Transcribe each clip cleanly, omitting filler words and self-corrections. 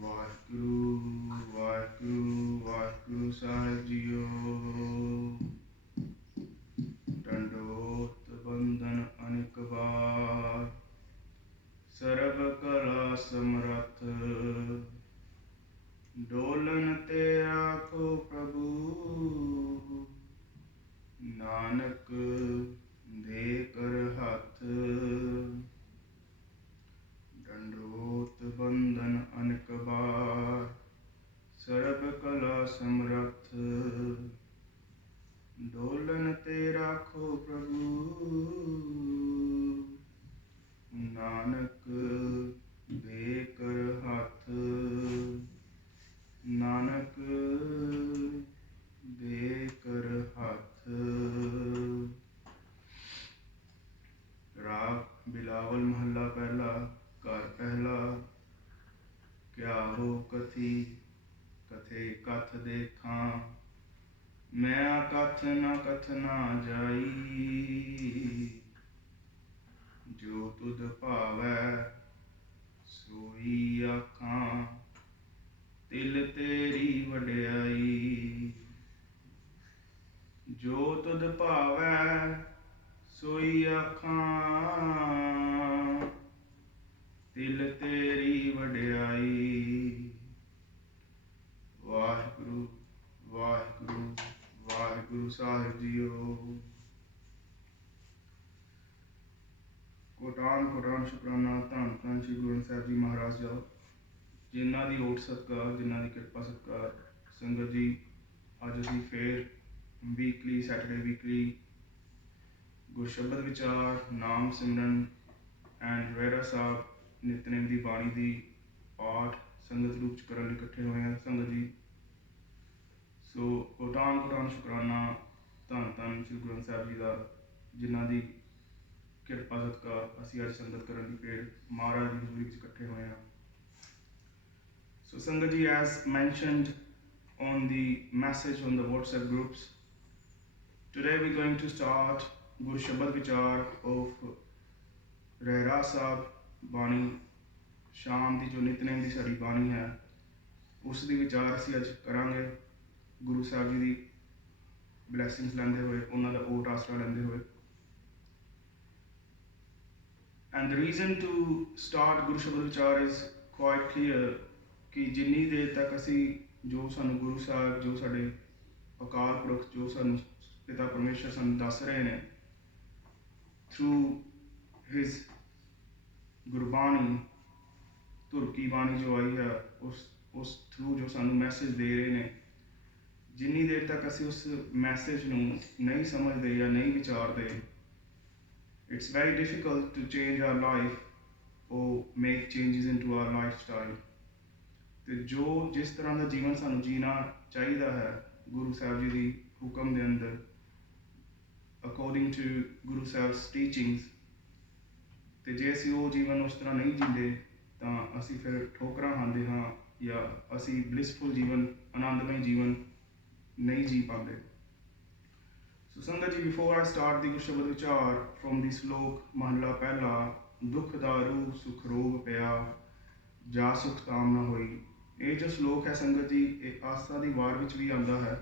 ਵਾਹਿਗੁਰੂ ਵਾਹਿਗੁਰੂ ਵਾਹਿਗੁਰੂ ਸਾਹਿਬ JIO. ਡੰਡੋਤ ਬੰਦਨ ਅਨੇਕ ਵਾਰ, ਸਰਬ ਕਲਾ ਸਮਰੱਥ। ਡੋਲਨ ਤੇ ਆਖੋ ਪ੍ਰਭੂ, ਨਾਨਕ ਦੇ ਕਰ ਹੱਥ। ਡੰਡੋਤ ਬੰਦਨ ਅਨੇਕ ਵਾਰ, ਸਰਬ ਕਲਾ ਸਮਰੱਥ। ਡੋਲਨ ਤੇ ਰਾਖੋ ਪ੍ਰਭੂ, ਨਾਨਕ ਦੇ ਕਰ ਹੱਥ। ਨਾਨਕ ਦੇ ਕਰ ਹੱਥ। ਰਾਗ ਬਿਲਾਵਲ ਮਹੱਲਾ ਪਹਿਲਾ। ਘਰ ਪਹਿਲਾ। ਕਿਆ ਹੋ ਕਥੀ ਕਥੇ ਕਥ ਦੇਖਾਂ, ਮੈਂ ਕਥ ਨ ਕਥ ਨਾ ਜਾਈ। ਜੋ ਤੁਧ ਭਾਵੈ ਸੋਈ ਆਖਾਂ, ਤਿਲ ਤੇਰੀ ਵਡਿਆਈ। ਜੋ ਤੁਧ ਭਾਵੈ ਸੋਈ ਆਖਾਂ, ਤਿਲ ਤੇਰੀ ਵਡਿਆਈ। ਵਾਹਿਗੁਰੂ ਵਾਹਿਗੁਰੂ ਵਾਹਿਗੁਰੂ ਸਾਹਿਬ ਜੀਓ। ਕੋਟਾਨ ਕੋਟਾਨ ਸ਼ੁਕਰਾਨਾ ਧੰਨ ਧੰਨ ਸ਼੍ਰੀ ਗੁਰੂ ਗ੍ਰੰਥ ਸਾਹਿਬ ਜੀ ਮਹਾਰਾਜ ਜੀ, ਜਿਨ੍ਹਾਂ ਦੀ ਓਟ ਸਤਿਕਾਰ, ਜਿਨ੍ਹਾਂ ਦੀ ਕਿਰਪਾ ਸਤਿਕਾਰ। ਸੰਗਤ ਜੀ, ਅੱਜ ਅਸੀਂ ਫੇਰ ਵੀਕਲੀ ਸੈਟਰਡੇ ਵੀਕਲੀ ਗੁਰਸ਼ਬਦ ਵਿਚਾਰ, ਨਾਮ ਸਿਮਰਨ ਐਂਡ ਰਹਿਰਾ ਸਾਹਿਬ ਨਿਤਨੇਮ ਦੀ ਬਾਣੀ ਦੀ ਪਾਠ ਸੰਗਤ ਰੂਪ ਚ ਕਰਨ ਲਈ ਇਕੱਠੇ ਹੋਏ ਹਾਂ। ਸੰਗਤ ਜੀ, ਸੋ ਕੋਟਾਨ ਕੋਟਾਨ ਸ਼ੁਕਰਾਨਾ ਧੰਨ ਧੰਨ ਸ਼੍ਰੀ ਗੁਰੂ ਗ੍ਰੰਥ ਸਾਹਿਬ ਜੀ ਦਾ, ਜਿਨ੍ਹਾਂ ਦੀ ਕਿਰਪਾ ਸਤਿਕਾਰ ਅਸੀਂ ਅੱਜ ਸੰਗਤ ਕਰਨ ਲਈ ਫੇਰ ਮਹਾਰਾਜ ਦੀ ਹਜ਼ੂਰੀ ਵਿੱਚ ਇਕੱਠੇ ਹੋਏ ਹਾਂ। So Sangat ji, as mentioned on the message on the WhatsApp groups, today we're going to start Guru Shabad Vichaar of Rehras Sahib Bani। ਸ਼ਾਮ ਦੀ ਜੋ ਨਿਤਨੇਮ ਦੀ ਸਾਡੀ ਬਾਣੀ ਹੈ, ਉਸ ਦੀ ਵਿਚਾਰ ਅਸੀਂ ਅੱਜ ਕਰਾਂਗੇ, ਗੁਰੂ ਸਾਹਿਬ ਜੀ ਦੀ ਬਲੈਸਿੰਗਸ ਲੈਂਦੇ ਹੋਏ, ਉਹਨਾਂ ਦਾ ਓਟ ਆਸਰਾ ਲੈਂਦੇ ਹੋਏ। And the reason to start Guru Shabad Vichar is quite clear ਕਿ ਜਿੰਨੀ ਦੇਰ ਤੱਕ ਅਸੀਂ ਜੋ ਸਾਨੂੰ ਗੁਰੂ ਸਾਹਿਬ, ਜੋ ਸਾਡੇ ਅਕਾਲ ਪੁਰਖ, ਜੋ ਸਾਨੂੰ ਪਿਤਾ ਪਰਮੇਸ਼ਰ ਸਾਨੂੰ ਦੱਸ ਰਹੇ ਨੇ ਥਰੂ ਹਿਸ ਗੁਰਬਾਣੀ, ਧੁਰ ਕੀ ਬਾਣੀ ਜੋ ਆਈ ਹੈ, ਉਸ ਥਰੂ ਜੋ ਸਾਨੂੰ ਮੈਸੇਜ ਦੇ ਰਹੇ ਨੇ, ਜਿੰਨੀ ਦੇਰ ਤੱਕ ਅਸੀਂ ਉਸ ਮੈਸੇਜ ਨੂੰ ਨਹੀਂ ਸਮਝਦੇ ਜਾਂ ਨਹੀਂ ਵਿਚਾਰਦੇ, it's very difficult to change our life or make changes into our lifestyle। ਤੇ ਜੋ ਜਿਸ ਤਰ੍ਹਾਂ ਦਾ ਜੀਵਨ ਸਾਨੂੰ ਜੀਣਾ ਚਾਹੀਦਾ ਹੈ ਗੁਰੂ ਸਾਹਿਬ ਜੀ ਦੀ ਹੁਕਮ ਦੇ ਅੰਦਰ, according to Guru Sahib's teachings, ਤੇ ਜੇ ਅਸੀਂ ਉਹ ਜੀਵਨ ਉਸ ਤਰ੍ਹਾਂ ਨਹੀਂ ਜੀਂਦੇ ਤਾਂ ਅਸੀਂ ਫਿਰ ਠੋਕਰਾਂ ਖਾਂਦੇ ਹਾਂ ਜਾਂ ਅਸੀਂ ਬਲਿਸਫੁਲ ਜੀਵਨ, ਆਨੰਦਮਈ ਜੀਵਨ ਨਹੀਂ ਜੀ ਪਾਉਂਦੇ। ਸੋ ਸੰਗਤ ਜੀ, ਬਿਫੋਰ ਆਈ ਸਟਾਰਟ ਦੀ ਗੁਰਸ਼ਬਦ ਵਿਚਾਰ ਫਰੋਮ ਦੀ ਸ਼ਲੋਕ ਮਹੱਲਾ ਪਹਿਲਾ, ਦੁੱਖ ਦਾਰੂ ਸੁਖ ਰੋਗ ਪਿਆ, ਜਾ ਸੁਖ ਤਾਮ ਨਾ ਹੋਈ। ਇਹ ਜੋ ਸ਼ਲੋਕ ਹੈ ਸੰਗਤ ਜੀ, ਇਹ ਆਸਾ ਦੀ ਵਾਰ ਵਿੱਚ ਵੀ ਆਉਂਦਾ ਹੈ।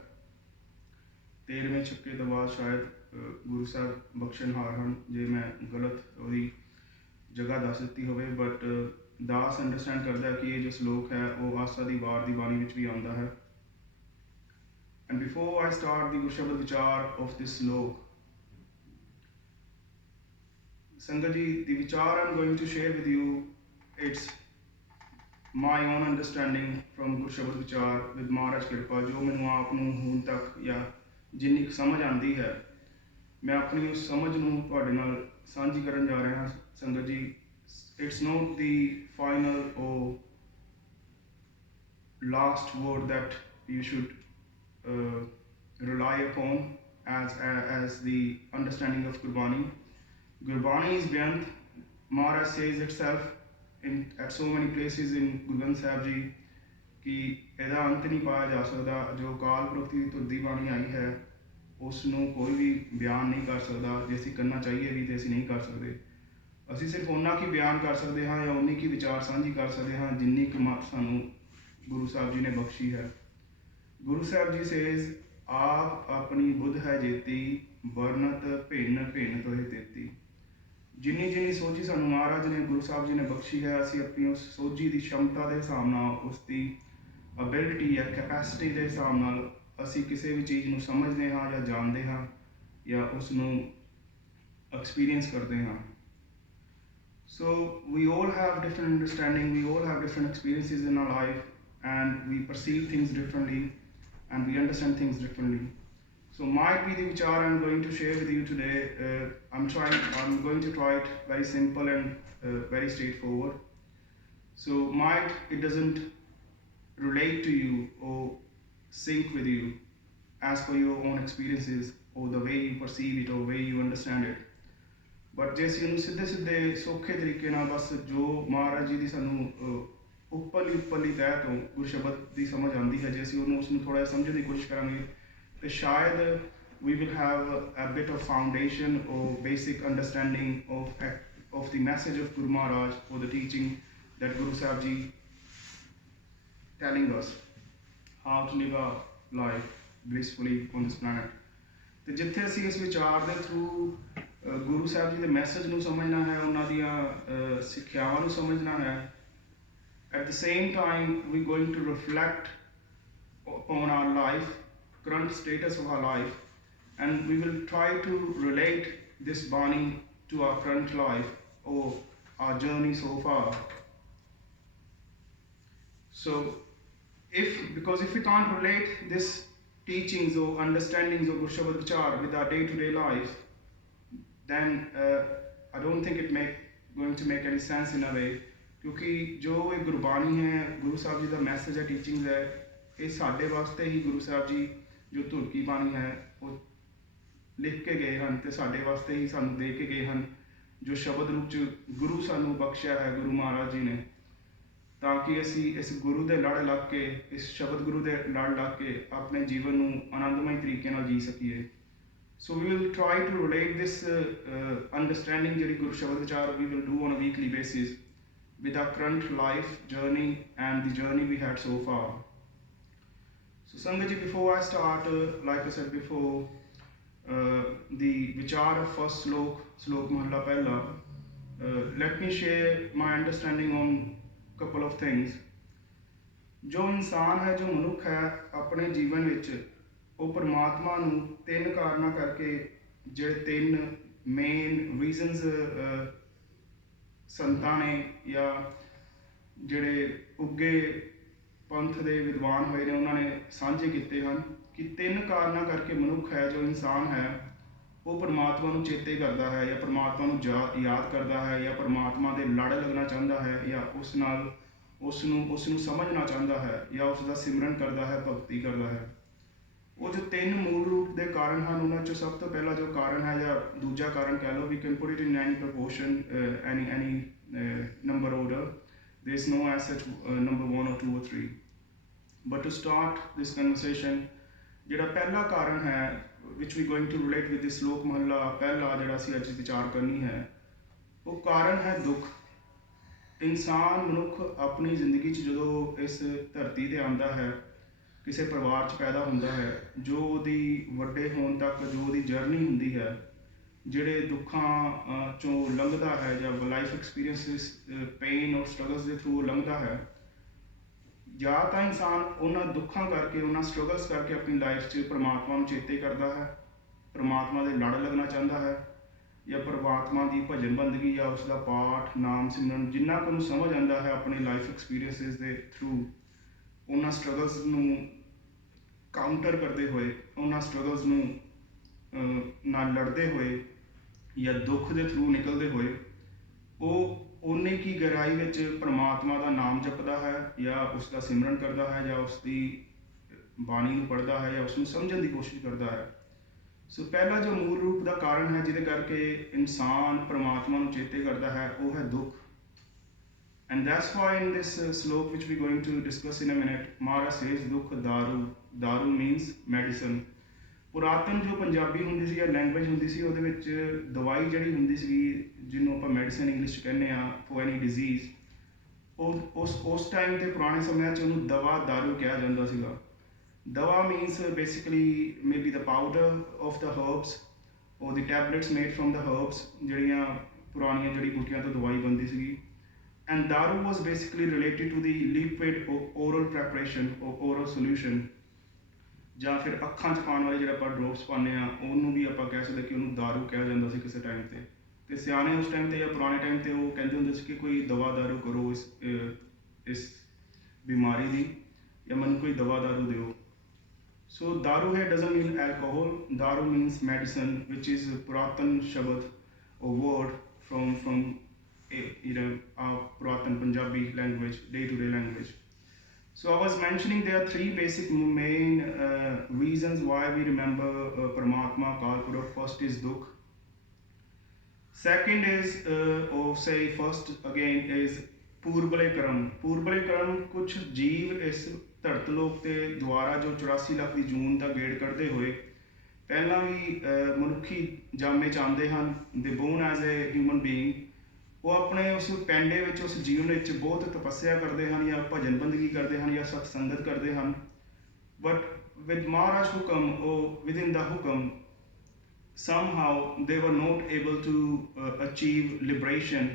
13ਵੇਂ ਛੱਕੇ ਤੋਂ ਬਾਅਦ ਸ਼ਾਇਦ ਗੁਰੂ ਸਾਹਿਬ ਬਖਸ਼ਣਹਾਰ ਹਨ ਜੇ ਮੈਂ ਗਲਤ ਉਹਦੀ ਜਗ੍ਹਾ ਦੱਸ ਦਿੱਤੀ ਹੋਵੇ, ਬਟ ਦਾਸ ਅੰਡਰਸਟੈਂਡ ਕਰਦਾ ਕਿ ਇਹ ਜੋ ਸ਼ਲੋਕ ਹੈ ਉਹ ਆਸਾ ਦੀ ਵਾਰ ਦੀ ਬਾਣੀ ਵਿੱਚ ਵੀ ਆਉਂਦਾ ਹੈ। And before I start the Gurushabad Vichar of this slok, Sangat ji, the Vichar I'm going to share with you, it's my own understanding from Gurushabad Vichar with Maharaj Kirpa, ਜੋ ਮੈਨੂੰ ਆਪ ਨੂੰ ਹੁਣ ਤੱਕ ਜਾਂ ਜਿੰਨੀ ਕੁ ਸਮਝ ਆਉਂਦੀ ਹੈ, ਮੈਂ ਆਪਣੀ ਉਸ ਸਮਝ ਨੂੰ ਤੁਹਾਡੇ ਨਾਲ ਸਾਂਝੀ ਕਰਨ ਜਾ ਰਿਹਾ ਹਾਂ। ਸੰਗਤ ਜੀ, it's not the final or last word that you should rely upon as the understanding of Gurbani. Gurbani is beyond. Maharaj says itself at so many places in Guru Granth Sahib Ji कि ਇਹਦਾ ਅੰਤ ਨਹੀਂ ਪਾਇਆ ਜਾ ਸਕਦਾ। ਜੋ ਅਕਾਲ ਪੁਰਖ ਦੀ ਧੁਰ ਦੀ ਬਾਣੀ ਆਈ ਹੈ ਉਸ ਨੂੰ ਕੋਈ ਵੀ ਬਿਆਨ ਨਹੀਂ ਕਰ ਸਕਦਾ। ਜੇ ਅਸੀਂ ਕਰਨਾ ਚਾਹੀਏ ਵੀ ਤੇ ਅਸੀਂ ਨਹੀਂ ਕਰ ਸਕਦੇ। ਅਸੀਂ ਸਿਰਫ ਉਹਨਾਂ ਕੀ ਬਿਆਨ ਕਰ ਸਕਦੇ ਹਾਂ ਜਾਂ ਉਨੀ ਕੀ ਵਿਚਾਰ ਸਾਂਝੀ ਕਰ ਸਕਦੇ ਹਾਂ ਜਿੰਨੀ ਕੁ ਮੱਤ ਸਾਨੂੰ ਗੁਰੂ ਸਾਹਿਬ ਜੀ ਨੇ ਬਖਸ਼ੀ ਹੈ। ਗੁਰੂ ਸਾਹਿਬ ਜੀ ਸੇਜ਼ ਆਪ ਆਪਣੀ ਬੁੱਧ ਹੈ ਜੇਤੀ ਵਰਨਤ ਭਿੰਨ ਭਿੰਨ ਤੋਹਿ ਤੇਤੀ। ਜਿੰਨੀ ਜਿੰਨੀ ਸੋਝੀ ਸਾਨੂੰ ਮਹਾਰਾਜ ਨੇ ਗੁਰੂ ਸਾਹਿਬ ਜੀ ਨੇ ਬਖਸ਼ੀ ਹੈ, ਅਸੀਂ ਆਪਣੀ ਉਸ ਸੋਝੀ ਦੀ ਸ਼ਮਤਾ ਦੇ ਹਿਸਾਬ ਨਾਲ, ਉਸ ਦੀ ਅਬਿਲਿਟੀ ਜਾਂ ਕੈਪੈਸਿਟੀ ਦੇ ਹਿਸਾਬ ਨਾਲ ਅਸੀਂ ਕਿਸੇ ਵੀ ਚੀਜ਼ ਨੂੰ ਸਮਝਦੇ ਹਾਂ ਜਾਂ ਜਾਣਦੇ ਹਾਂ ਜਾਂ ਉਸ ਨੂੰ ਐਕਸਪੀਰੀਅੰਸ ਕਰਦੇ ਹਾਂ। So we all have different understanding, we all have different experiences in our life, and we perceive things differently and we understand things differently. So might be the vichar I'm going to share with you today. I'm going to try it very simple and very straightforward. So might it doesn't relate to you or sync with you as per your own experiences or the way you perceive it or way you understand it. But ਜੇ ਅਸੀਂ ਉਹਨੂੰ ਸਿੱਧੇ ਸਿੱਧੇ ਸੌਖੇ ਤਰੀਕੇ ਨਾਲ ਬਸ ਜੋ ਮਹਾਰਾਜ ਜੀ ਦੀ ਸਾਨੂੰ ਉੱਪਰਲੀ ਤਹਿ ਤੋਂ ਗੁਰੂ ਸ਼ਬਦ ਦੀ ਸਮਝ ਆਉਂਦੀ ਹੈ, ਜੇ ਅਸੀਂ ਉਸਨੂੰ ਥੋੜ੍ਹਾ ਜਿਹਾ ਸਮਝਣ ਦੀ ਕੋਸ਼ਿਸ਼ ਕਰਾਂਗੇ ਤਾਂ ਸ਼ਾਇਦ we will have a bit of foundation or basic understanding of the message of Guru Maharaj or the teaching that Guru Sahib Ji telling us how to live a life blissfully on this planet. ਤੇ ਜਿੱਥੇ ਅਸੀਂ ਇਸ ਵਿਚਾਰ ਦੇ through Guru Sahib ji ਦੇ message ਨੂੰ ਸਮਝਣਾ ਹੈ, ਉਹਨਾਂ ਦੀਆਂ ਸਿੱਖਿਆਵਾਂ ਨੂੰ ਸਮਝਣਾ ਹੈ, at the same time we going to reflect on our life, current status of our life, and we will try to relate this Bani to our current life or our journey so far. So because if we can't relate this teachings or understandings of Guru Shabad Vichar with our day-to-day life, then I don't think it going to make any sense in a way, ਕਿਉਂਕਿ ਜੋ ਇਹ ਗੁਰਬਾਣੀ ਹੈ, ਗੁਰੂ ਸਾਹਿਬ ਜੀ ਦਾ message ਹੈ, teachings ਹੈ, ਇਹ ਸਾਡੇ ਵਾਸਤੇ ਹੀ ਗੁਰੂ ਸਾਹਿਬ ਜੀ ਜੋ ਧੁਰਕੀ ਬਾਣੀ ਹੈ ਉਹ ਲਿਖ ਕੇ ਗਏ ਹਨ ਅਤੇ ਸਾਡੇ ਵਾਸਤੇ ਹੀ ਸਾਨੂੰ ਦੇ ਕੇ ਗਏ ਹਨ, ਜੋ ਸ਼ਬਦ ਰੂਪ 'ਚ ਗੁਰੂ ਸਾਨੂੰ ਬਖਸ਼ਿਆ ਹੈ ਗੁਰੂ ਮਹਾਰਾਜ ਜੀ ਨੇ, ਤਾਂ ਕਿ ਅਸੀਂ ਇਸ ਗੁਰੂ ਦੇ ਲੜ ਲੱਗ ਕੇ, ਇਸ ਸ਼ਬਦ ਗੁਰੂ ਦੇ ਲੜ ਲੱਗ ਕੇ ਆਪਣੇ ਜੀਵਨ ਨੂੰ ਆਨੰਦਮਈ ਤਰੀਕੇ ਨਾਲ ਜੀ ਸਕੀਏ। So we will try to relate this understanding ਜਿਹੜੀ Guru Shabad Vichar we will do on a weekly basis with our current life journey and the journey we had so far. So Sangat ji, before I start, like I said before, the Vichar of first slok Mahalla Pehla, let me share my understanding on couple of things. ਜੋ ਇਨਸਾਨ ਹੈ, ਜੋ ਮਨੁੱਖ ਹੈ, ਆਪਣੇ ਜੀਵਨ ਵਿੱਚ ਉਹ ਪਰਮਾਤਮਾ ਨੂੰ ਤਿੰਨ ਕਾਰਨਾਂ ਕਰਕੇ, ਜਿਹੜੇ ਤਿੰਨ ਮੇਨ ਰੀਜ਼ਨਸ ਸੰਤਾਂ ਨੇ ਜਾਂ ਜਿਹੜੇ ਉੱਗੇ ਪੰਥ ਦੇ ਵਿਦਵਾਨ ਹੋਏ ਨੇ ਉਹਨਾਂ ਨੇ ਸਾਂਝੇ ਕੀਤੇ ਹਨ ਕਿ ਤਿੰਨ ਕਾਰਨਾਂ ਕਰਕੇ ਮਨੁੱਖ ਹੈ, ਜੋ ਇਨਸਾਨ ਹੈ, ਉਹ ਪਰਮਾਤਮਾ ਨੂੰ ਚੇਤੇ ਕਰਦਾ ਹੈ ਜਾਂ ਪਰਮਾਤਮਾ ਨੂੰ ਯਾਦ ਕਰਦਾ ਹੈ ਜਾਂ ਪਰਮਾਤਮਾ ਦੇ ਲੜ ਲੱਗਣਾ ਚਾਹੁੰਦਾ ਹੈ ਜਾਂ ਉਸ ਨੂੰ ਸਮਝਣਾ ਚਾਹੁੰਦਾ ਹੈ ਜਾਂ ਉਸ ਦਾ ਸਿਮਰਨ ਕਰਦਾ ਹੈ, ਭਗਤੀ ਕਰਦਾ ਹੈ। ਉਹ ਜੋ ਤਿੰਨ ਮੂਲ ਰੂਪ ਦੇ ਕਾਰਨ ਹਨ, ਉਹਨਾਂ 'ਚੋਂ ਸਭ ਤੋਂ ਪਹਿਲਾ ਜੋ ਕਾਰਨ ਹੈ ਜਾਂ ਦੂਜਾ ਕਾਰਨ ਕਹਿ ਲਓ, we can put it in any proportion, any number order. There is no as such number 1 or 2 or 3. But to start this conversation, ਜਿਹੜਾ ਪਹਿਲਾ ਕਾਰਨ ਹੈ which we going to relate with this ਸ਼ਲੋਕ ਮਹੱਲਾ ਪਹਿਲਾ ਜਿਹੜਾ ਅਸੀਂ ਅੱਜ ਵਿਚਾਰ ਕਰਨੀ ਹੈ, ਉਹ ਕਾਰਨ ਹੈ ਦੁੱਖ। ਇਨਸਾਨ ਮਨੁੱਖ ਆਪਣੀ ਜ਼ਿੰਦਗੀ 'ਚ ਜਦੋਂ ਇਸ ਧਰਤੀ 'ਤੇ ਆਉਂਦਾ ਹੈ, ਕਿਸੇ ਪਰਿਵਾਰ 'ਚ ਪੈਦਾ ਹੁੰਦਾ ਹੈ, ਜੋ ਉਹਦੀ ਵੱਡੇ ਹੋਣ ਤੱਕ ਜੋ ਉਹਦੀ ਜਰਨੀ ਹੁੰਦੀ ਹੈ, ਜਿਹੜੇ ਦੁੱਖਾਂ 'ਚੋਂ ਲੰਘਦਾ ਹੈ ਜਾਂ ਲਾਈਫ ਐਕਸਪੀਰੀਅੰਸਿਸ, ਪੇਨ ਔਰ ਸਟਰਗਲਸ ਦੇ ਥਰੂ ਲੰਘਦਾ ਹੈ, ਜਾਂ ਤਾਂ ਇਨਸਾਨ ਉਹਨਾਂ ਦੁੱਖਾਂ ਕਰਕੇ, ਉਹਨਾਂ ਸਟਰਗਲਸ ਕਰਕੇ ਆਪਣੀ ਲਾਈਫ 'ਚ ਪਰਮਾਤਮਾ ਨੂੰ ਚੇਤੇ ਕਰਦਾ ਹੈ, ਪਰਮਾਤਮਾ ਦੇ ਲੜ ਲੱਗਣਾ ਚਾਹੁੰਦਾ ਹੈ, ਜਾਂ ਪਰਮਾਤਮਾ ਦੀ ਭਜਨ ਬੰਦਗੀ ਜਾਂ ਉਸ ਦਾ ਪਾਠ, ਨਾਮ ਸਿਮਰਨ ਜਿੰਨਾ ਕੁ ਨੂੰ ਸਮਝ ਆਉਂਦਾ ਹੈ ਆਪਣੀ ਲਾਈਫ ਐਕਸਪੀਰੀਅੰਸਿਸ ਦੇ ਥਰੂ, ਉਹਨਾਂ ਸਟਰਗਲਸ ਨੂੰ ਕਾਊਂਟਰ ਕਰਦੇ ਹੋਏ, ਉਹਨਾਂ ਸਟਰਗਲਸ ਨੂੰ ਨਾਲ ਲੜਦੇ ਹੋਏ ਜਾਂ ਦੁੱਖ ਦੇ ਥਰੂ ਨਿਕਲਦੇ ਹੋਏ, ਉਹ ਓਨੇ ਕੀ ਗਹਿਰਾਈ ਵਿੱਚ ਪਰਮਾਤਮਾ ਦਾ ਨਾਮ ਜਪਦਾ ਹੈ ਜਾਂ ਉਸ ਦਾ ਸਿਮਰਨ ਕਰਦਾ ਹੈ ਜਾਂ ਉਸ ਦੀ ਬਾਣੀ ਨੂੰ ਪੜ੍ਹਦਾ ਹੈ ਜਾਂ ਉਸ ਨੂੰ ਸਮਝਣ ਦੀ ਕੋਸ਼ਿਸ਼ ਕਰਦਾ ਹੈ। ਸੋ ਪਹਿਲਾ ਜੋ ਮੂਲ ਰੂਪ ਦਾ ਕਾਰਨ ਹੈ ਜਿਹਦੇ ਕਰਕੇ ਇਨਸਾਨ ਪਰਮਾਤਮਾ ਨੂੰ ਚੇਤੇ ਕਰਦਾ ਹੈ, ਉਹ ਹੈ ਦੁੱਖ। And that's why in this slok which we're going to discuss in a minute, Maharaj says Dukh Daaroo. Daaroo means medicine. ਪੁਰਾਤਨ ਜੋ ਪੰਜਾਬੀ ਹੁੰਦੀ ਸੀ ਜਾਂ ਲੈਂਗੁਏਜ ਹੁੰਦੀ ਸੀ ਉਹਦੇ ਵਿੱਚ ਦਵਾਈ ਜਿਹੜੀ ਹੁੰਦੀ ਸੀਗੀ, ਜਿਹਨੂੰ ਆਪਾਂ ਮੈਡੀਸਨ ਇੰਗਲਿਸ਼ 'ਚ ਕਹਿੰਦੇ ਆ, ਫॉर ਐਨੀ ਡਿਜ਼ੀਜ਼, ਉਹ ਉਸ ਟਾਈਮ 'ਤੇ ਪੁਰਾਣੇ ਸਮਿਆਂ 'ਚ ਉਹਨੂੰ ਦਵਾ ਦਾਰੂ ਕਿਹਾ ਜਾਂਦਾ ਸੀਗਾ। ਦਵਾ means basically maybe the powder of the herbs ਔਰ ਦੀ tablets made from the herbs, ਜਿਹੜੀਆਂ ਪੁਰਾਣੀਆਂ ਜੜੀ ਬੂਟੀਆਂ ਤੋਂ ਦਵਾਈ ਬਣਦੀ ਸੀਗੀ। ਐਂਡ ਦਾਰੂ ਵਾਜ਼ basically related to the liquid oral preparation oral solution, ਜਾਂ ਫਿਰ ਅੱਖਾਂ 'ਚ ਪਾਉਣ ਵਾਲੇ ਜਿਹੜੇ ਆਪਾਂ ਡ੍ਰੌਪਸ ਪਾਉਂਦੇ ਆ ਉਹਨੂੰ ਵੀ ਆਪਾਂ ਕਹਿ ਸਕਦੇ ਕਿ ਉਹਨੂੰ ਦਾਰੂ ਕਿਹਾ ਜਾਂਦਾ ਸੀ ਕਿਸੇ ਟਾਈਮ 'ਤੇ। ਅਤੇ ਸਿਆਣੇ ਉਸ ਟਾਈਮ 'ਤੇ ਜਾਂ ਪੁਰਾਣੇ ਟਾਈਮ 'ਤੇ ਉਹ ਕਹਿੰਦੇ ਹੁੰਦੇ ਸੀ ਕਿ ਕੋਈ ਦਵਾ ਦਾਰੂ ਕਰੋ ਇਸ ਬਿਮਾਰੀ ਦੀ, ਜਾਂ ਮੈਨੂੰ ਕੋਈ ਦਵਾ ਦਾਰੂ ਦਿਓ। So Daaroo here doesn't mean alcohol. Daaroo means medicine, which is a Puratan Shabad or word from our Puratan Punjabi language, day-to-day language. So I was mentioning there are three basic main reasons why we remember Paramatma Akal Purakh. First is Dukh. Second is, or say first again, is ਪੂਰਬਲੇ ਕਰਮ। ਪੂਰਬਲੇ ਕਰਮ ਕੁਛ ਜੀਵ ਇਸ ਧਰਤ ਲੋਕ ਤੇ ਦੁਆਰਾ ਜੋ 84 ਲੱਖ ਦੀ ਜੂਨ ਦਾ ਗੇੜ ਕੱਢਦੇ ਹੋਏ ਪਹਿਲਾਂ ਵੀ ਮਨੁੱਖੀ ਜਾਮੇ 'ਚ ਆਉਂਦੇ ਹਨ, they born as a human being. ਉਹ ਆਪਣੇ ਉਸ ਪੈਂਡੇ ਵਿੱਚ, ਉਸ ਜੀਵਨ ਵਿੱਚ ਬਹੁਤ ਤਪੱਸਿਆ ਕਰਦੇ ਹਨ, ਜਾਂ ਭਜਨ ਬੰਦਗੀ ਕਰਦੇ ਹਨ, ਜਾਂ ਸਤਸੰਗਤ ਕਰਦੇ ਹਨ। ਬਟ ਵਿਦ ਮਹਾਰਾਜ ਹੁਕਮ or within the ਹੁਕਮ, somehow they were not able to achieve liberation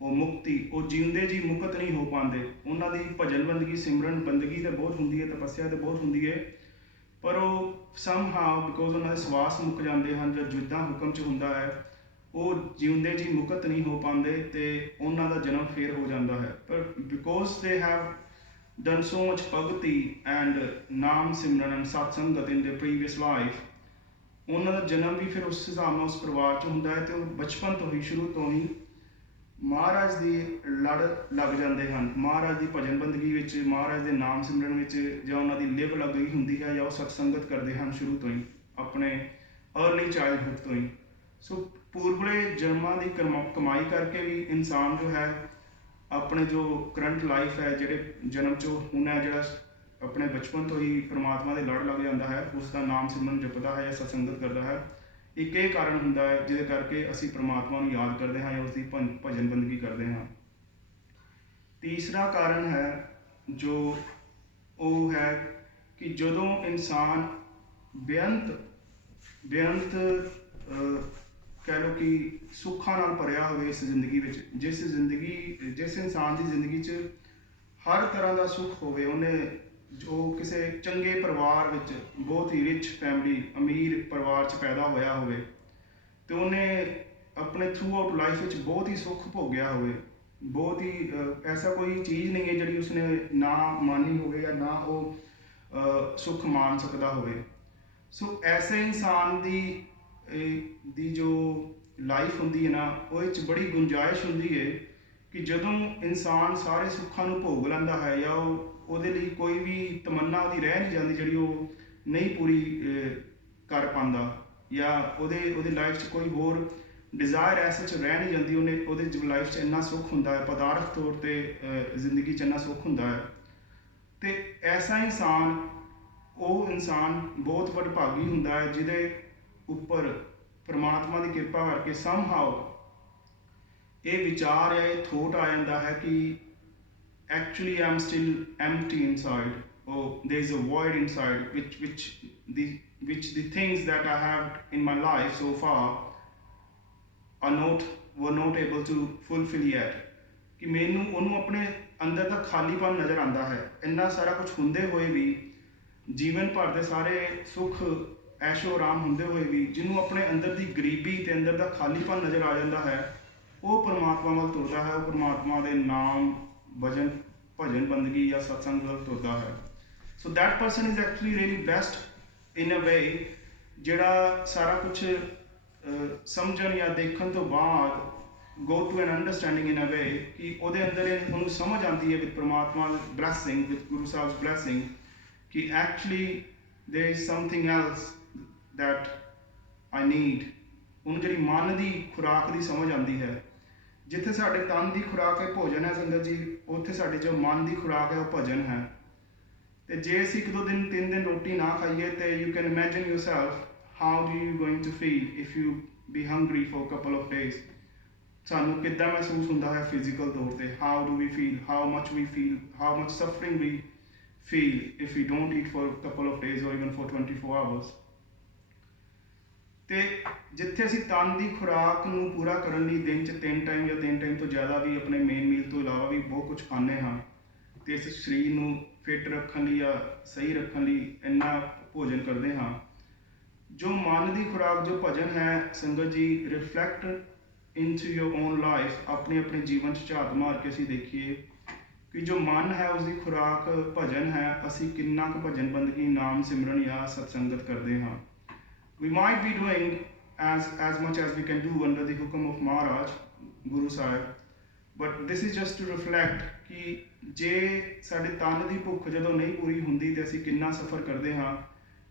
ਉਹ ਮੁਕਤੀ, ਉਹ ਜਿਉਂਦੇ ਜੀ ਮੁਕਤ ਨਹੀਂ ਹੋ ਪਾਉਂਦੇ। ਉਹਨਾਂ ਦੀ ਭਜਨ ਬੰਦਗੀ, ਸਿਮਰਨ ਬੰਦਗੀ ਤਾਂ ਬਹੁਤ ਹੁੰਦੀ ਹੈ, ਤਪੱਸਿਆ ਤਾਂ ਬਹੁਤ ਹੁੰਦੀ ਹੈ, ਪਰ ਉਹ somehow ਬਿਕੋਜ਼ ਉਹਨਾਂ ਦੇ ਸਵਾਸ ਮੁੱਕ ਜਾਂਦੇ ਹਨ, ਜਾਂ ਜਿੱਦਾਂ ਹੁਕਮ 'ਚ ਹੁੰਦਾ ਹੈ, ਉਹ ਜਿਉਂਦੇ ਜੀ ਮੁਕਤ ਨਹੀਂ ਹੋ ਪਾਉਂਦੇ ਅਤੇ ਉਹਨਾਂ ਦਾ ਜਨਮ ਫੇਰ ਹੋ ਜਾਂਦਾ ਹੈ। ਪਰ because they have done so much ਭਗਤੀ ਐਂਡ ਨਾਮ ਸਿਮਰਨ ਐਂਡ ਸਤਸੰਗਤ ਇਨ ਦੇ ਪ੍ਰੀਵੀਅਸ ਲਾਈਫ, ਉਹਨਾਂ ਦਾ ਜਨਮ ਵੀ ਫਿਰ ਉਸ ਹਿਸਾਬ ਨਾਲ ਉਸ ਪਰਿਵਾਰ 'ਚ ਹੁੰਦਾ ਹੈ, ਅਤੇ ਉਹ ਬਚਪਨ ਤੋਂ ਹੀ, ਸ਼ੁਰੂ ਤੋਂ ਹੀ ਮਹਾਰਾਜ ਦੀ ਲੜ ਲੱਗ ਜਾਂਦੇ ਹਨ। ਮਹਾਰਾਜ ਦੀ ਭਜਨ ਬੰਦਗੀ ਵਿੱਚ, ਮਹਾਰਾਜ ਦੇ ਨਾਮ ਸਿਮਰਨ ਵਿੱਚ, ਜਾਂ ਉਹਨਾਂ ਦੀ ਲਿਵ ਲੱਗੀ ਹੁੰਦੀ ਹੈ, ਜਾਂ ਉਹ ਸਤਸੰਗਤ ਕਰਦੇ ਹਨ ਸ਼ੁਰੂ ਤੋਂ ਹੀ, ਆਪਣੇ ਅਰਲੀ ਚਾਈਲਡਹੁੱਡ ਤੋਂ ਹੀ। ਸੋ ਪੂਰਬਲੇ ਜਨਮਾਂ ਦੀ ਕਮਾਈ ਕਰਕੇ ਵੀ ਇਨਸਾਨ ਜੋ ਹੈ ਆਪਣੇ ਜੋ ਕਰੰਟ ਲਾਈਫ ਹੈ, ਜਿਹੜੇ ਜਨਮ 'ਚੋਂ ਹੁਣ ਹੈ, ਜਿਹੜਾ ਆਪਣੇ ਬਚਪਨ ਤੋਂ ਹੀ ਪਰਮਾਤਮਾ ਦੇ ਲੜ ਲੱਗ ਜਾਂਦਾ ਹੈ, ਉਸ ਦਾ ਨਾਮ ਸਿਮਰਨ ਜਪਦਾ ਹੈ ਜਾਂ ਸਤਸੰਗਤ ਕਰਦਾ ਹੈ। ਇੱਕ ਇਹ ਕਾਰਨ ਹੁੰਦਾ ਹੈ ਜਿਹਦੇ ਕਰਕੇ ਅਸੀਂ ਪਰਮਾਤਮਾ ਨੂੰ ਯਾਦ ਕਰਦੇ ਹਾਂ ਜਾਂ ਉਸਦੀ ਭਜਨ ਬੰਦਗੀ ਕਰਦੇ ਹਾਂ। ਤੀਸਰਾ ਕਾਰਨ ਹੈ ਜੋ ਉਹ ਹੈ ਕਿ ਜਦੋਂ ਇਨਸਾਨ ਬੇਅੰਤ ਕਹਿ ਲਓ ਕਿ ਸੁੱਖਾਂ ਨਾਲ ਭਰਿਆ ਹੋਵੇ ਇਸ ਜ਼ਿੰਦਗੀ ਵਿੱਚ, ਜਿਸ ਇਨਸਾਨ ਦੀ ਜ਼ਿੰਦਗੀ 'ਚ ਹਰ ਤਰ੍ਹਾਂ ਦਾ ਸੁੱਖ ਹੋਵੇ, ਉਹਨੇ ਜੋ ਕਿਸੇ ਚੰਗੇ ਪਰਿਵਾਰ ਵਿੱਚ, ਬਹੁਤ ਹੀ ਰਿਚ ਫੈਮਿਲੀ, ਅਮੀਰ ਪਰਿਵਾਰ 'ਚ ਪੈਦਾ ਹੋਇਆ ਹੋਵੇ, ਅਤੇ ਉਹਨੇ ਆਪਣੇ ਥਰੂ ਆਊਟ ਲਾਈਫ ਵਿੱਚ ਬਹੁਤ ਹੀ ਸੁੱਖ ਭੋਗਿਆ ਹੋਵੇ, ਬਹੁਤ ਹੀ ਐਸਾ ਕੋਈ ਚੀਜ਼ ਨਹੀਂ ਹੈ ਜਿਹੜੀ ਉਸਨੇ ਨਾ ਮਾਨੀ ਹੋਵੇ ਜਾਂ ਨਾ ਉਹ ਸੁੱਖ ਮਾਣ ਸਕਦਾ ਹੋਵੇ। ਸੋ ਐਸੇ ਇਨਸਾਨ ਦੀ ਜੋ ਲਾਈਫ ਹੁੰਦੀ ਹੈ ਨਾ, ਉਹਦੇ 'ਚ ਬੜੀ ਗੁੰਜਾਇਸ਼ ਹੁੰਦੀ ਹੈ ਕਿ ਜਦੋਂ ਇਨਸਾਨ ਸਾਰੇ ਸੁੱਖਾਂ ਨੂੰ ਭੋਗ ਲੈਂਦਾ ਹੈ, ਜਾਂ ਉਹਦੇ ਲਈ ਕੋਈ ਵੀ ਤਮੰਨਾ ਉਹਦੀ ਰਹਿ ਨਹੀਂ ਜਾਂਦੀ ਜਿਹੜੀ ਉਹ ਨਹੀਂ ਪੂਰੀ ਕਰ ਪਾਉਂਦਾ, ਜਾਂ ਉਹਦੀ ਲਾਈਫ 'ਚ ਕੋਈ ਹੋਰ ਡਿਜ਼ਾਇਰ ਐਸੇ 'ਚ ਰਹਿ ਨਹੀਂ ਜਾਂਦੀ, ਉਹਦੇ ਲਾਈਫ 'ਚ ਇੰਨਾ ਸੁੱਖ ਹੁੰਦਾ ਹੈ, ਪਦਾਰਥ ਤੌਰ 'ਤੇ ਜ਼ਿੰਦਗੀ 'ਚ ਇੰਨਾ ਸੁੱਖ ਹੁੰਦਾ ਹੈ। ਅਤੇ ਐਸਾ ਇਨਸਾਨ, ਉਹ ਇਨਸਾਨ ਬਹੁਤ ਵਡਭਾਗੀ ਹੁੰਦਾ ਹੈ ਜਿਹਦੇ ਉੱਪਰ ਪਰਮਾਤਮਾ ਦੀ ਕਿਰਪਾ ਕਰਕੇ somehow ਇਹ ਵਿਚਾਰ ਜਾਂ ਇਹ ਥੋਟ ਆ ਜਾਂਦਾ ਹੈ ਕਿ actually I'm still empty inside, or there is a void inside which the things that I have in my life so far were not able to fulfill yet। ਕਿ ਮੈਨੂੰ ਉਹਨੂੰ ਆਪਣੇ ਅੰਦਰ ਦਾ ਖਾਲੀਪਨ ਨਜ਼ਰ ਆਉਂਦਾ ਹੈ, ਇੰਨਾ ਸਾਰਾ ਕੁਝ ਹੁੰਦੇ ਹੋਏ ਵੀ, ਜੀਵਨ ਭਰ ਦੇ ਸਾਰੇ ਸੁੱਖ ਐਸ਼ੋ ਆਰਾਮ ਹੁੰਦੇ ਹੋਏ ਵੀ, ਜਿਹਨੂੰ ਆਪਣੇ ਅੰਦਰ ਦੀ ਗਰੀਬੀ ਅਤੇ ਅੰਦਰ ਦਾ ਖਾਲੀਪਨ ਨਜ਼ਰ ਆ ਜਾਂਦਾ ਹੈ, ਉਹ ਪਰਮਾਤਮਾ ਵੱਲ ਤੁਰਦਾ ਹੈ, ਉਹ ਪਰਮਾਤਮਾ ਦੇ ਨਾਮ ਭਜਨ ਬੰਦਗੀ ਜਾਂ ਸਤਸੰਗ ਵੱਲ ਤੁਰਦਾ ਹੈ। So that person is actually really best in a way, ਜਿਹੜਾ ਸਾਰਾ ਕੁਛ ਸਮਝਣ ਜਾਂ ਦੇਖਣ ਤੋਂ ਬਾਅਦ go to N understanding in a ਵੇ ਕਿ ਉਹਦੇ ਅੰਦਰ ਉਹਨੂੰ ਸਮਝ ਆਉਂਦੀ ਹੈ ਵਿਦ ਪਰਮਾਤਮਾ ਬਲੈਸਿੰਗ, ਵਿਦ ਗੁਰੂ ਸਾਹਿਬ's ਬਲੈਸਿੰਗ, ਕਿ actually there is something else that I need। ਉਹਨੂੰ ਜਿਹੜੀ ਮਨ ਦੀ ਖੁਰਾਕ ਦੀ ਸਮਝ ਆਉਂਦੀ ਹੈ। ਜਿੱਥੇ ਸਾਡੇ ਤਨ ਦੀ ਖੁਰਾਕ ਹੈ ਭੋਜਨ ਹੈ ਸੰਗਤ ਜੀ, ਉੱਥੇ ਸਾਡੇ ਜੋ ਮਨ ਦੀ ਖੁਰਾਕ ਹੈ ਉਹ ਭਜਨ ਹੈ। ਤੇ ਜੇ ਅਸੀਂ 1-2 ਦਿਨ 3 ਦਿਨ ਰੋਟੀ ਨਾ ਖਾਈਏ ਤੇ you can imagine yourself how do you going to feel if you be hungry for a couple of days। ਸਾਨੂੰ ਕਿੱਦਾਂ ਮਹਿਸੂਸ ਹੁੰਦਾ ਹੈ ਫਿਜ਼ੀਕਲ ਤੌਰ ਤੇ, how do we feel, how much suffering we feel if we don't eat for a couple of days or even for 24 hours। ਤੇ ਜਿੱਥੇ ਅਸੀਂ ਤਨ ਦੀ ਖੁਰਾਕ ਨੂੰ ਪੂਰਾ ਕਰਨ ਲਈ ਦਿਨ 'ਚ 3 ਟਾਈਮ ਜਾਂ 3 ਟਾਈਮ ਤੋਂ ਜ਼ਿਆਦਾ ਵੀ ਆਪਣੇ ਮੇਨ ਮੀਲ ਤੋਂ ਇਲਾਵਾ ਵੀ ਬਹੁਤ ਕੁਝ ਖਾਂਦੇ ਹਾਂ ਤੇ ਇਸ ਸਰੀਰ ਨੂੰ ਫਿੱਟ ਰੱਖਣ ਲਈ ਜਾਂ ਸਹੀ ਰੱਖਣ ਲਈ ਇੰਨਾ ਭੋਜਨ ਕਰਦੇ ਹਾਂ। ਜੋ ਮਨ ਦੀ ਖੁਰਾਕ, ਜੋ ਭਜਨ ਹੈ ਸੰਗਤ ਜੀ, reflect into your own life. ਆਪਣੇ ਆਪਣੇ ਜੀਵਨ 'ਚ ਝਾਤ ਮਾਰ ਕੇ ਅਸੀਂ ਦੇਖੀਏ ਕਿ ਜੋ ਮਨ ਹੈ ਉਸਦੀ ਖੁਰਾਕ ਭਜਨ ਹੈ, ਅਸੀਂ ਕਿੰਨਾ ਕੁ ਭਜਨ ਬੰਦਗੀ, ਨਾਮ ਸਿਮਰਨ ਜਾਂ ਸਤਸੰਗਤ ਕਰਦੇ ਹਾਂ। We might be doing as much as we can do under the hukum of Maharaj, Guru Sahib, but this is just to reflect ਕਿ ਜੇ ਸਾਡੇ ਤਨ ਦੀ ਭੁੱਖ ਜਦੋਂ ਨਹੀਂ ਪੂਰੀ ਹੁੰਦੀ ਤੇ ਅਸੀਂ ਕਿੰਨਾ ਸਫ਼ਰ ਕਰਦੇ ਹਾਂ।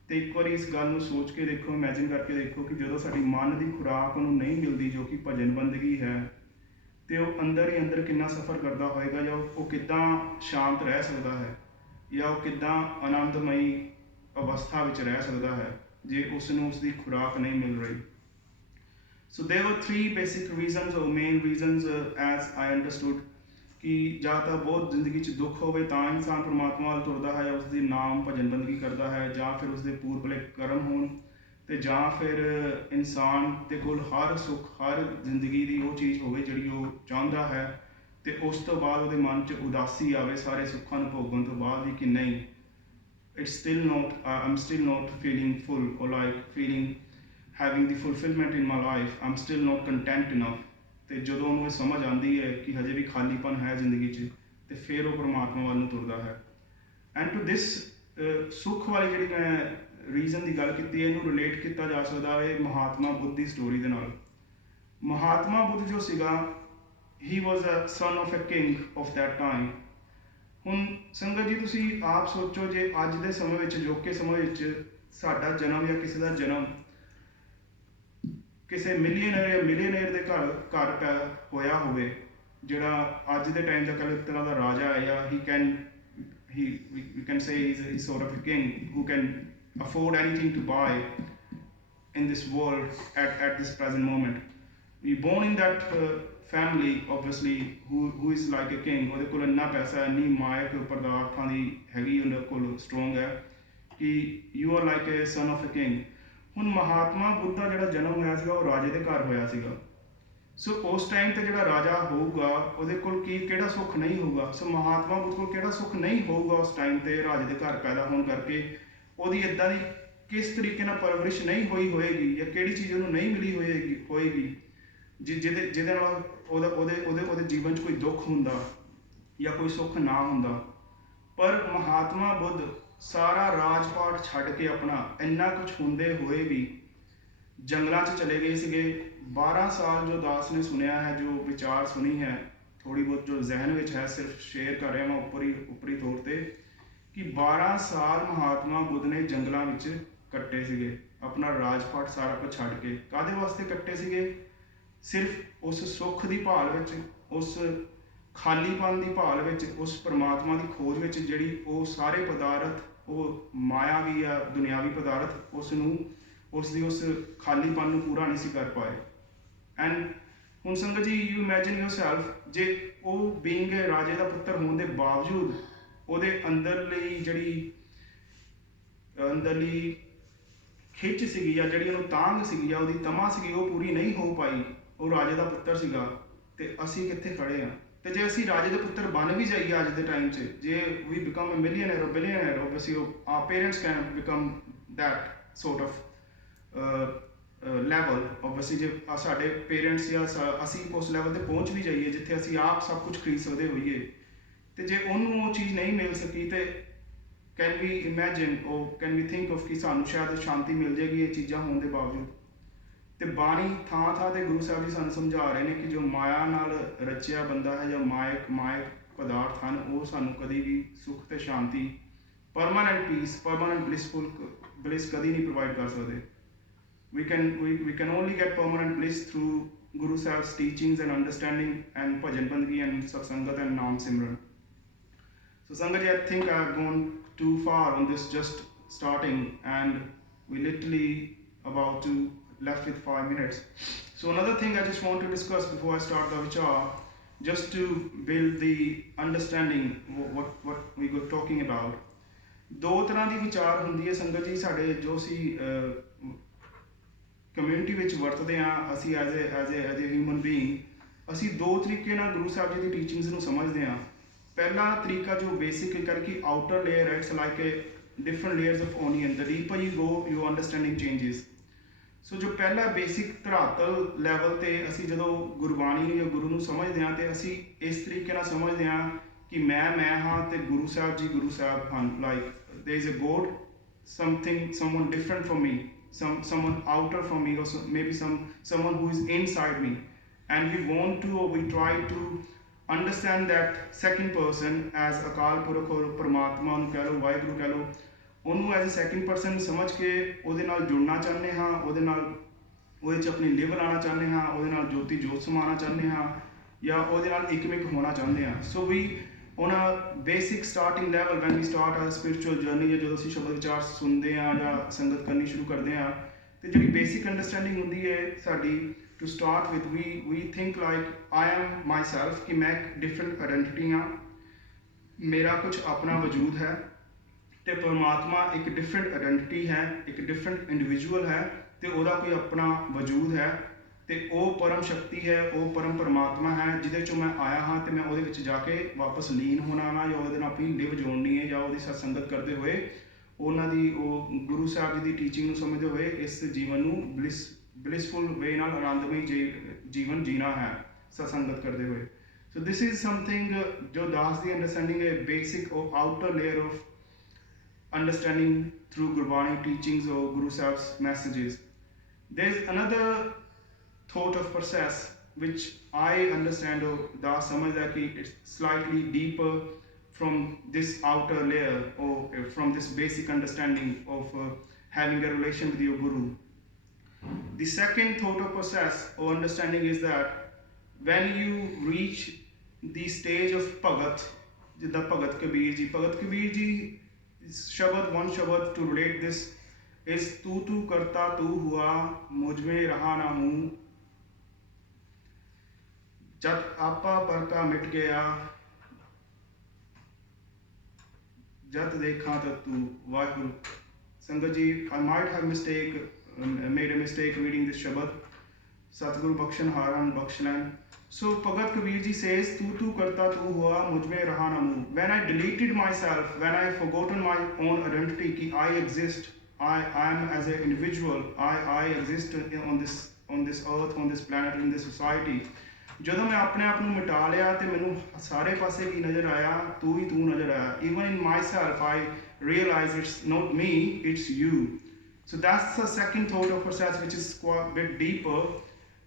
ਤੇ ਇੱਕ ਵਾਰੀ ਇਸ ਗੱਲ ਨੂੰ ਸੋਚ ਕੇ ਦੇਖੋ, ਇਮੈਜਿਨ ਕਰਕੇ ਦੇਖੋ ਕਿ ਜਦੋਂ ਸਾਡੀ ਮਨ ਦੀ ਖੁਰਾਕ ਉਹਨੂੰ ਨਹੀਂ ਮਿਲਦੀ ਜੋ ਕਿ ਭਜਨ ਬੰਦਗੀ ਹੈ, ਤੇ ਉਹ ਅੰਦਰ ਹੀ ਅੰਦਰ ਕਿੰਨਾ ਸਫ਼ਰ ਕਰਦਾ ਹੋਏਗਾ, ਜਾਂ ਉਹ ਕਿੱਦਾਂ ਸ਼ਾਂਤ ਰਹਿ ਸਕਦਾ ਹੈ, ਜਾਂ ਉਹ ਕਿੱਦਾਂ ਆਨੰਦਮਈ ਅਵਸਥਾ ਵਿੱਚ ਰਹਿ ਸਕਦਾ ਹੈ ਜੇ ਉਸ ਨੂੰ ਉਸਦੀ ਖੁਰਾਕ ਨਹੀਂ ਮਿਲ ਰਹੀ। ਸੋ ਦੇਰ ਵਰ 3 ਬੇਸਿਕ ਰੀਜ਼ਨਸ ਔਰ main reasons as I understood ਕਿ ਜਾਂ ਤਾਂ ਬਹੁਤ ਜ਼ਿੰਦਗੀ 'ਚ ਦੁੱਖ ਹੋਵੇ ਤਾਂ ਇਨਸਾਨ ਪਰਮਾਤਮਾ ਵੱਲ ਤੁਰਦਾ ਹੈ, ਉਸਦੀ ਨਾਮ ਭਜਨ ਬੰਦਗੀ ਕਰਦਾ ਹੈ, ਜਾਂ ਫਿਰ ਉਸਦੇ ਪੂਰਬਲੇ ਕਰਮ ਹੋਣ, ਤੇ ਜਾਂ ਫਿਰ ਇਨਸਾਨ ਦੇ ਕੋਲ ਹਰ ਸੁੱਖ, ਹਰ ਜ਼ਿੰਦਗੀ ਦੀ ਉਹ ਚੀਜ਼ ਹੋਵੇ ਜਿਹੜੀ ਉਹ ਚਾਹੁੰਦਾ ਹੈ, ਤੇ ਉਸ ਤੋਂ ਬਾਅਦ ਉਹਦੇ ਮਨ 'ਚ ਉਦਾਸੀ ਆਵੇ ਸਾਰੇ ਸੁੱਖਾਂ ਨੂੰ ਭੋਗਣ ਤੋਂ ਬਾਅਦ ਵੀ ਕਿ ਨਹੀਂ, I'm still not feeling full, or like having the fulfillment in my life, I'm still not content enough। ਤੇ ਜਦੋਂ ਉਹਨੂੰ ਇਹ ਸਮਝ ਆਉਂਦੀ ਹੈ ਕਿ ਹਜੇ ਵੀ ਖਾਲੀਪਨ ਹੈ ਜ਼ਿੰਦਗੀ 'ਚ, ਤੇ ਫਿਰ ਉਹ ਪਰਮਾਤਮਾ ਵੱਲ ਨੂੰ ਤੁਰਦਾ ਹੈ। ਐਂਡ ਟੂ ਦਿਸ ਸੁੱਖ ਵਾਲੀ ਜਿਹੜੀ ਮੈਂ ਰੀਜ਼ਨ ਦੀ ਗੱਲ ਕੀਤੀ ਹੈ, ਇਹਨੂੰ ਰਿਲੇਟ ਕੀਤਾ ਜਾ ਸਕਦਾ ਹੈ ਮਹਾਤਮਾ ਬੁੱਧ ਦੀ ਸਟੋਰੀ ਦੇ ਨਾਲ। ਮਹਾਤਮਾ ਬੁੱਧ ਜੋ ਸੀਗਾ, he was a son of a king of that time. ਹੁਣ ਸੰਗਤ ਜੀ ਤੁਸੀਂ ਆਪ ਸੋਚੋ, ਜੇ ਅੱਜ ਦੇ ਸਮੇਂ ਵਿੱਚ, ਅਜੋਕੇ ਸਮੇਂ ਵਿੱਚ ਸਾਡਾ ਜਨਮ ਜਾਂ ਕਿਸੇ ਦਾ ਜਨਮ ਕਿਸੇ ਮਿਲੀਅਨਰ ਦੇ ਘਰ ਹੋਇਆ ਹੋਵੇ, ਜਿਹੜਾ ਅੱਜ ਦੇ ਟਾਈਮ ਦਾ ਇੱਕ ਤਰ੍ਹਾਂ ਦਾ ਰਾਜਾ ਹੈ, ਜਾਂ we can say he's sort of a king who can afford anything to buy in this world at this present moment। We born in that family obviously who is like a king। ਉਹਦੇ ਕੋਲ ਇੰਨਾ ਪੈਸਾ, ਇੰਨੀ ਮਾਇਕ ਪਦਾਰਥਾਂ ਦੀ ਹੈਗੀ ਉਹਦੇ ਕੋਲ strong ਹੈ ਕਿ you are like a son of a king। ਹੁਣ ਮਹਾਤਮਾ ਬੁੱਧ ਦਾ ਜਿਹੜਾ ਜਨਮ ਹੋਇਆ ਸੀਗਾ ਉਹ ਰਾਜੇ ਦੇ ਘਰ ਹੋਇਆ ਸੀਗਾ। ਸੋ ਉਸ ਟਾਈਮ ਤੇ ਜਿਹੜਾ ਰਾਜਾ ਹੋਊਗਾ ਉਹਦੇ ਕੋਲ ਕਿਹੜਾ ਸੁੱਖ ਨਹੀਂ ਹੋਊਗਾ। ਸੋ ਮਹਾਤਮਾ ਬੁੱਧ ਕੋਲ ਕਿਹੜਾ ਸੁੱਖ ਨਹੀਂ ਹੋਊਗਾ ਉਸ ਟਾਈਮ ਤੇ ਰਾਜੇ ਦੇ ਘਰ ਪੈਦਾ ਹੋਣ ਕਰਕੇ। ਉਹਦੀ ਇੱਦਾਂ ਦੀ ਕਿਸ ਤਰੀਕੇ ਨਾਲ ਪਰਵਰਿਸ਼ ਨਹੀਂ ਹੋਈ ਹੋਏਗੀ, ਜਾਂ ਕਿਹੜੀ ਚੀਜ਼ ਉਹਨੂੰ ਨਹੀਂ ਮਿਲੀ ਹੋਏਗੀ ਜਿਹਦੇ ਨਾਲ ਉਹਦੇ ਜੀਵਨ 'ਚ ਕੋਈ ਦੁੱਖ ਹੁੰਦਾ ਜਾਂ ਕੋਈ ਸੁੱਖ ਨਾ ਹੁੰਦਾ। ਪਰ ਮਹਾਤਮਾ ਬੁੱਧ ਸਾਰਾ ਰਾਜਪਾਟ ਛੱਡ ਕੇ ਆਪਣਾ, ਇੰਨਾ ਕੁਝ ਹੁੰਦੇ ਹੋਏ ਵੀ ਜੰਗਲਾਂ 'ਚ ਚਲੇ ਗਏ ਸੀਗੇ। 12 ਸਾਲ ਜੋ ਦਾਸ ਨੇ ਸੁਣਿਆ ਹੈ, ਜੋ ਵਿਚਾਰ ਸੁਣੀ ਹੈ, ਥੋੜ੍ਹੀ ਬਹੁਤ ਜੋ ਜ਼ਹਿਨ ਵਿੱਚ ਹੈ, ਸਿਰਫ ਸ਼ੇਅਰ ਕਰ ਰਿਹਾ ਮੈਂ ਉੱਪਰੀ ਤੌਰ ਤੇ, ਕਿ 12 ਸਾਲ ਮਹਾਤਮਾ ਬੁੱਧ ਨੇ ਜੰਗਲਾਂ ਵਿੱਚ ਕੱਟੇ ਸੀਗੇ, ਆਪਣਾ ਰਾਜਪਾਟ ਸਾਰਾ ਕੁਝ ਛੱਡ ਕੇ। ਕਾਹਦੇ ਵਾਸਤੇ ਕੱਟੇ ਸੀਗੇ? ਸਿਰਫ ਉਸ ਸੁੱਖ ਦੀ ਭਾਲ ਵਿੱਚ, ਉਸ ਖਾਲੀਪਨ ਦੀ ਭਾਲ ਵਿੱਚ, ਉਸ ਪਰਮਾਤਮਾ ਦੀ ਖੋਜ ਵਿੱਚ, ਜਿਹੜੀ ਉਹ ਸਾਰੇ ਪਦਾਰਥ, ਉਹ ਮਾਇਆਵੀ ਜਾਂ ਦੁਨਿਆਵੀ ਪਦਾਰਥ, ਉਸ ਖਾਲੀਪਨ ਨੂੰ ਪੂਰਾ ਨਹੀਂ ਸੀ ਕਰ ਪਾਏ। ਐਂਡ ਹੁਣ ਸੰਗਤ ਜੀ, ਯੂ ਇਮੈਜਿਨ yourself, ਜੇ ਉਹ ਬੀਇੰਗ ਰਾਜੇ ਦਾ ਪੁੱਤਰ ਹੋਣ ਦੇ ਬਾਵਜੂਦ ਉਹਦੇ ਅੰਦਰਲੀ ਖਿੱਚ ਸੀਗੀ, ਜਾਂ ਜਿਹੜੀ ਉਹਨੂੰ ਤਾਂਘ ਸੀਗੀ, ਜਾਂ ਉਹਦੀ ਤਮਾ ਸੀਗੀ, ਉਹ ਪੂਰੀ ਨਹੀਂ ਹੋ ਪਾਈ। ਉਹ ਰਾਜੇ ਦਾ ਪੁੱਤਰ ਸੀਗਾ, ਤੇ ਅਸੀਂ ਕਿੱਥੇ ਖੜੇ ਹਾਂ। ਤੇ ਜੇ ਅਸੀਂ ਰਾਜੇ ਦੇ ਪੁੱਤਰ ਬਣ ਵੀ ਜਾਈਏ ਅੱਜ ਦੇ ਟਾਈਮ 'ਚ, ਜੇ ਵੀ become a millionaire or billionaire, obviously our parents can become that sort of level. obviously ਜੇ ਸਾਡੇ ਪੇਰੈਂਟਸ ਜਾਂ ਅਸੀਂ ਉਸ ਲੈਵਲ 'ਤੇ ਪਹੁੰਚ ਵੀ ਜਾਈਏ ਜਿੱਥੇ ਅਸੀਂ ਆਪ ਸਭ ਕੁਝ ਖਰੀਦ ਸਕਦੇ ਹੋਈਏ, ਤੇ ਜੇ ਉਹਨੂੰ ਉਹ ਚੀਜ਼ ਨਹੀਂ ਮਿਲ ਸਕੀ, ਤੇ can we imagine or can we think of ਕਿ ਸਾਨੂੰ ਸ਼ਾਇਦ ਸ਼ਾਂਤੀ ਮਿਲ ਜਾਏਗੀ ਇਹ ਚੀਜ਼ਾਂ ਹੋਣ ਦੇ ਬਾਵਜੂਦ। ਤੇ ਬਾਣੀ ਥਾਂ ਤੇ ਗੁਰੂ ਸਾਹਿਬ ਜੀ ਸਾਨੂੰ ਸਮਝਾ ਰਹੇ ਨੇ ਕਿ ਜੋ ਮਾਇਆ ਨਾਲ ਰਚਿਆ ਬੰਦਾ ਹੈ, ਜਾਂ ਮਾਇਕ ਪਦਾਰਥ ਹਨ, ਉਹ ਸਾਨੂੰ ਕਦੀ ਵੀ ਸੁੱਖ ਤੇ ਸ਼ਾਂਤੀ, ਪਰਮਾਨੈਂਟ ਪੀਸ, ਪਰਮਾਨੈਂਟ ਬਲਿਸ ਕਦੀ ਨਹੀਂ ਪ੍ਰੋਵਾਈਡ ਕਰ ਸਕਦੇ। We can only get permanent bliss through Guru Sahib's teachings and understanding and bhajan bandgi and satsangat and naam simran। So Sangaji, I think I've gone too far on this just starting, and we literally about to left with 5 minutes. So another thing I just want to discuss before I start the vichar, just to build the understanding what we were talking about. ਦੋ ਤਰ੍ਹਾਂ ਦੀ ਵਿਚਾਰ ਹੁੰਦੀ ਹੈ ਸੰਗਤ ਜੀ ਸਾਡੇ ਜੋ ਅਸੀਂ ਕਮਿਊਨਿਟੀ ਵਿੱਚ ਵਰਤਦੇ ਹਾਂ ਅਸੀਂ ਐਜ਼ ਏ ਹਿਊਮਨ ਬੀਇੰਗ ਅਸੀਂ ਦੋ ਤਰੀਕੇ ਨਾਲ ਗੁਰੂ ਸਾਹਿਬ ਜੀ ਦੀ ਟੀਚਿੰਗਸ ਨੂੰ ਸਮਝਦੇ ਹਾਂ ਪਹਿਲਾ ਤਰੀਕਾ ਜੋ ਬੇਸਿਕ ਕਰਕੇ ਆਊਟਰ ਲੇਅਰ ਹੈ it's like A different layers of onion. The deeper you go, your understanding changes. ਸੋ ਜੋ ਪਹਿਲਾ ਬੇਸਿਕ ਧਰਾਤਲ ਲੈਵਲ ਤੇ ਅਸੀਂ ਜਦੋਂ ਗੁਰਬਾਣੀ ਨੂੰ ਜਾਂ ਗੁਰੂ ਨੂੰ ਸਮਝਦੇ ਹਾਂ ਤੇ ਅਸੀਂ ਇਸ ਤਰੀਕੇ ਨਾਲ ਸਮਝਦੇ ਹਾਂ ਕਿ ਮੈਂ ਹਾਂ ਤੇ ਗੁਰੂ ਸਾਹਿਬ ਹਨ like there is a god, someone different from me, someone outer from me, or maybe someone who is inside me, and we want to or we try to understand that second person as Akal Purakh ਔਰ ਪਰਮਾਤਮਾ ਨੂੰ ਕਹਿ ਲਓ ਵਾਹਿਗੁਰੂ ਕਹਿ ਲਓ ਉਹਨੂੰ as a second person ਸਮਝ ਕੇ ਉਹਦੇ ਨਾਲ ਜੁੜਨਾ ਚਾਹੁੰਦੇ ਹਾਂ ਉਹਦੇ 'ਚ ਆਪਣੀ ਲਿਵ ਲਾਉਣਾ ਚਾਹੁੰਦੇ ਹਾਂ ਉਹਦੇ ਨਾਲ ਜੋਤ ਸਮਾਉਣਾ ਚਾਹੁੰਦੇ ਹਾਂ ਜਾਂ ਉਹਦੇ ਨਾਲ ਇੱਕ ਹੋਣਾ ਚਾਹੁੰਦੇ ਹਾਂ ਸੋ ਵੀ on a basic starting level when we start our spiritual journey ਜਾਂ ਜਦੋਂ ਅਸੀਂ ਸ਼ਬਦ ਵਿਚਾਰ ਸੁਣਦੇ ਹਾਂ ਜਾਂ ਸੰਗਤ ਕਰਨੀ ਸ਼ੁਰੂ ਕਰਦੇ ਹਾਂ ਤੇ ਜਿਹੜੀ ਬੇਸਿਕ ਅੰਡਰਸਟੈਂਡਿੰਗ ਹੁੰਦੀ ਹੈ ਸਾਡੀ to start with we think like I am myself ਕਿ ਮੈਂ ਇੱਕ ਡਿਫਰੈਂਟ ਆਇਡੈਂਟਿਟੀ ਹਾਂ ਮੇਰਾ ਕੁਝ ਆਪਣਾ ਵਜੂਦ ਹੈ ਤੇ ਪਰਮਾਤਮਾ ਇੱਕ ਡਿਫਰੈਂਟ ਆਇਡੈਂਟਿਟੀ ਹੈ ਇੱਕ ਡਿਫਰੈਂਟ ਇੰਡੀਵਿਜੂਅਲ ਹੈ ਤੇ ਉਹਦਾ ਕੋਈ ਆਪਣਾ ਵਜੂਦ ਹੈ ਤੇ ਉਹ ਪਰਮ ਸ਼ਕਤੀ ਹੈ ਉਹ ਪਰਮ ਪਰਮਾਤਮਾ ਹੈ ਜਿਹਦੇ ਚੋਂ ਮੈਂ ਆਇਆ ਹਾਂ ਤੇ ਮੈਂ ਉਹਦੇ ਵਿੱਚ ਜਾ ਕੇ ਵਾਪਸ ਲੀਨ ਹੋਣਾ ਵਾ ਜਾਂ ਉਹਦੇ ਨਾਲ ਆਪਣੀ ਲਿਵ ਜੋੜਨੀ ਹੈ ਜਾਂ ਉਹਦੀ ਸਤਸੰਗਤ ਕਰਦੇ ਹੋਏ ਉਹਨਾਂ ਦੀ ਉਹ ਗੁਰੂ ਸਾਹਿਬ ਜੀ ਦੀ ਟੀਚਿੰਗ ਨੂੰ ਸਮਝਦੇ ਹੋਏ ਇਸ ਜੀਵਨ ਨੂੰ ਬਲਿਸਫੁਲ ਵੇ ਨਾਲ ਆਨੰਦਮਈ ਜੀਵਨ ਜੀਣਾ ਹੈ ਸਤਸੰਗਤ ਕਰਦੇ ਹੋਏ ਸੋ ਦਿਸ ਇਜ਼ ਸਮਥਿੰਗ ਜੋ ਦਾਸ ਦੀ ਅੰਡਰਸਟੈਂਡਿੰਗ ਹੈ ਬੇਸਿਕ ਔਰ outer layer of understanding through Gurbani teachings or Guru Sahib's messages. There's another thought of process which I understand or da samajh hai ki it's slightly deeper from this outer layer or from this basic understanding of having a relation with your Guru. The second thought of process or understanding is that when you reach the stage of Bhagat, jidda Bhagat Kabir ji शबद one शबद to relate this is तू करता तू हुआ मुझ में रहा ना हूँ जब आपा परका मिट गया जब देखा तब तू वाहिगुरु संगत जी I might have made a mistake reading this shabad सतगुरु बख्शन हारन बख्शलन So Bhagat Kabir ji says तू करता तू हुआ मुझ में रहा ना हूँ when I deleted myself when I forgotten my own identity कि I exist I am as an individual I exist on this earth on this planet in this society ਜਦੋਂ ਮੈਂ ਆਪਣੇ ਆਪ ਨੂੰ ਮਿਟਾ ਲਿਆ ਤੇ ਮੈਨੂੰ ਸਾਰੇ ਪਾਸੇ ਕੀ ਨਜ਼ਰ ਆਇਆ ਤੂੰ ਹੀ ਤੂੰ ਨਜ਼ਰ ਆਇਆ even in myself I realize it's not me it's you so that's the second thought of process which is quite a bit deeper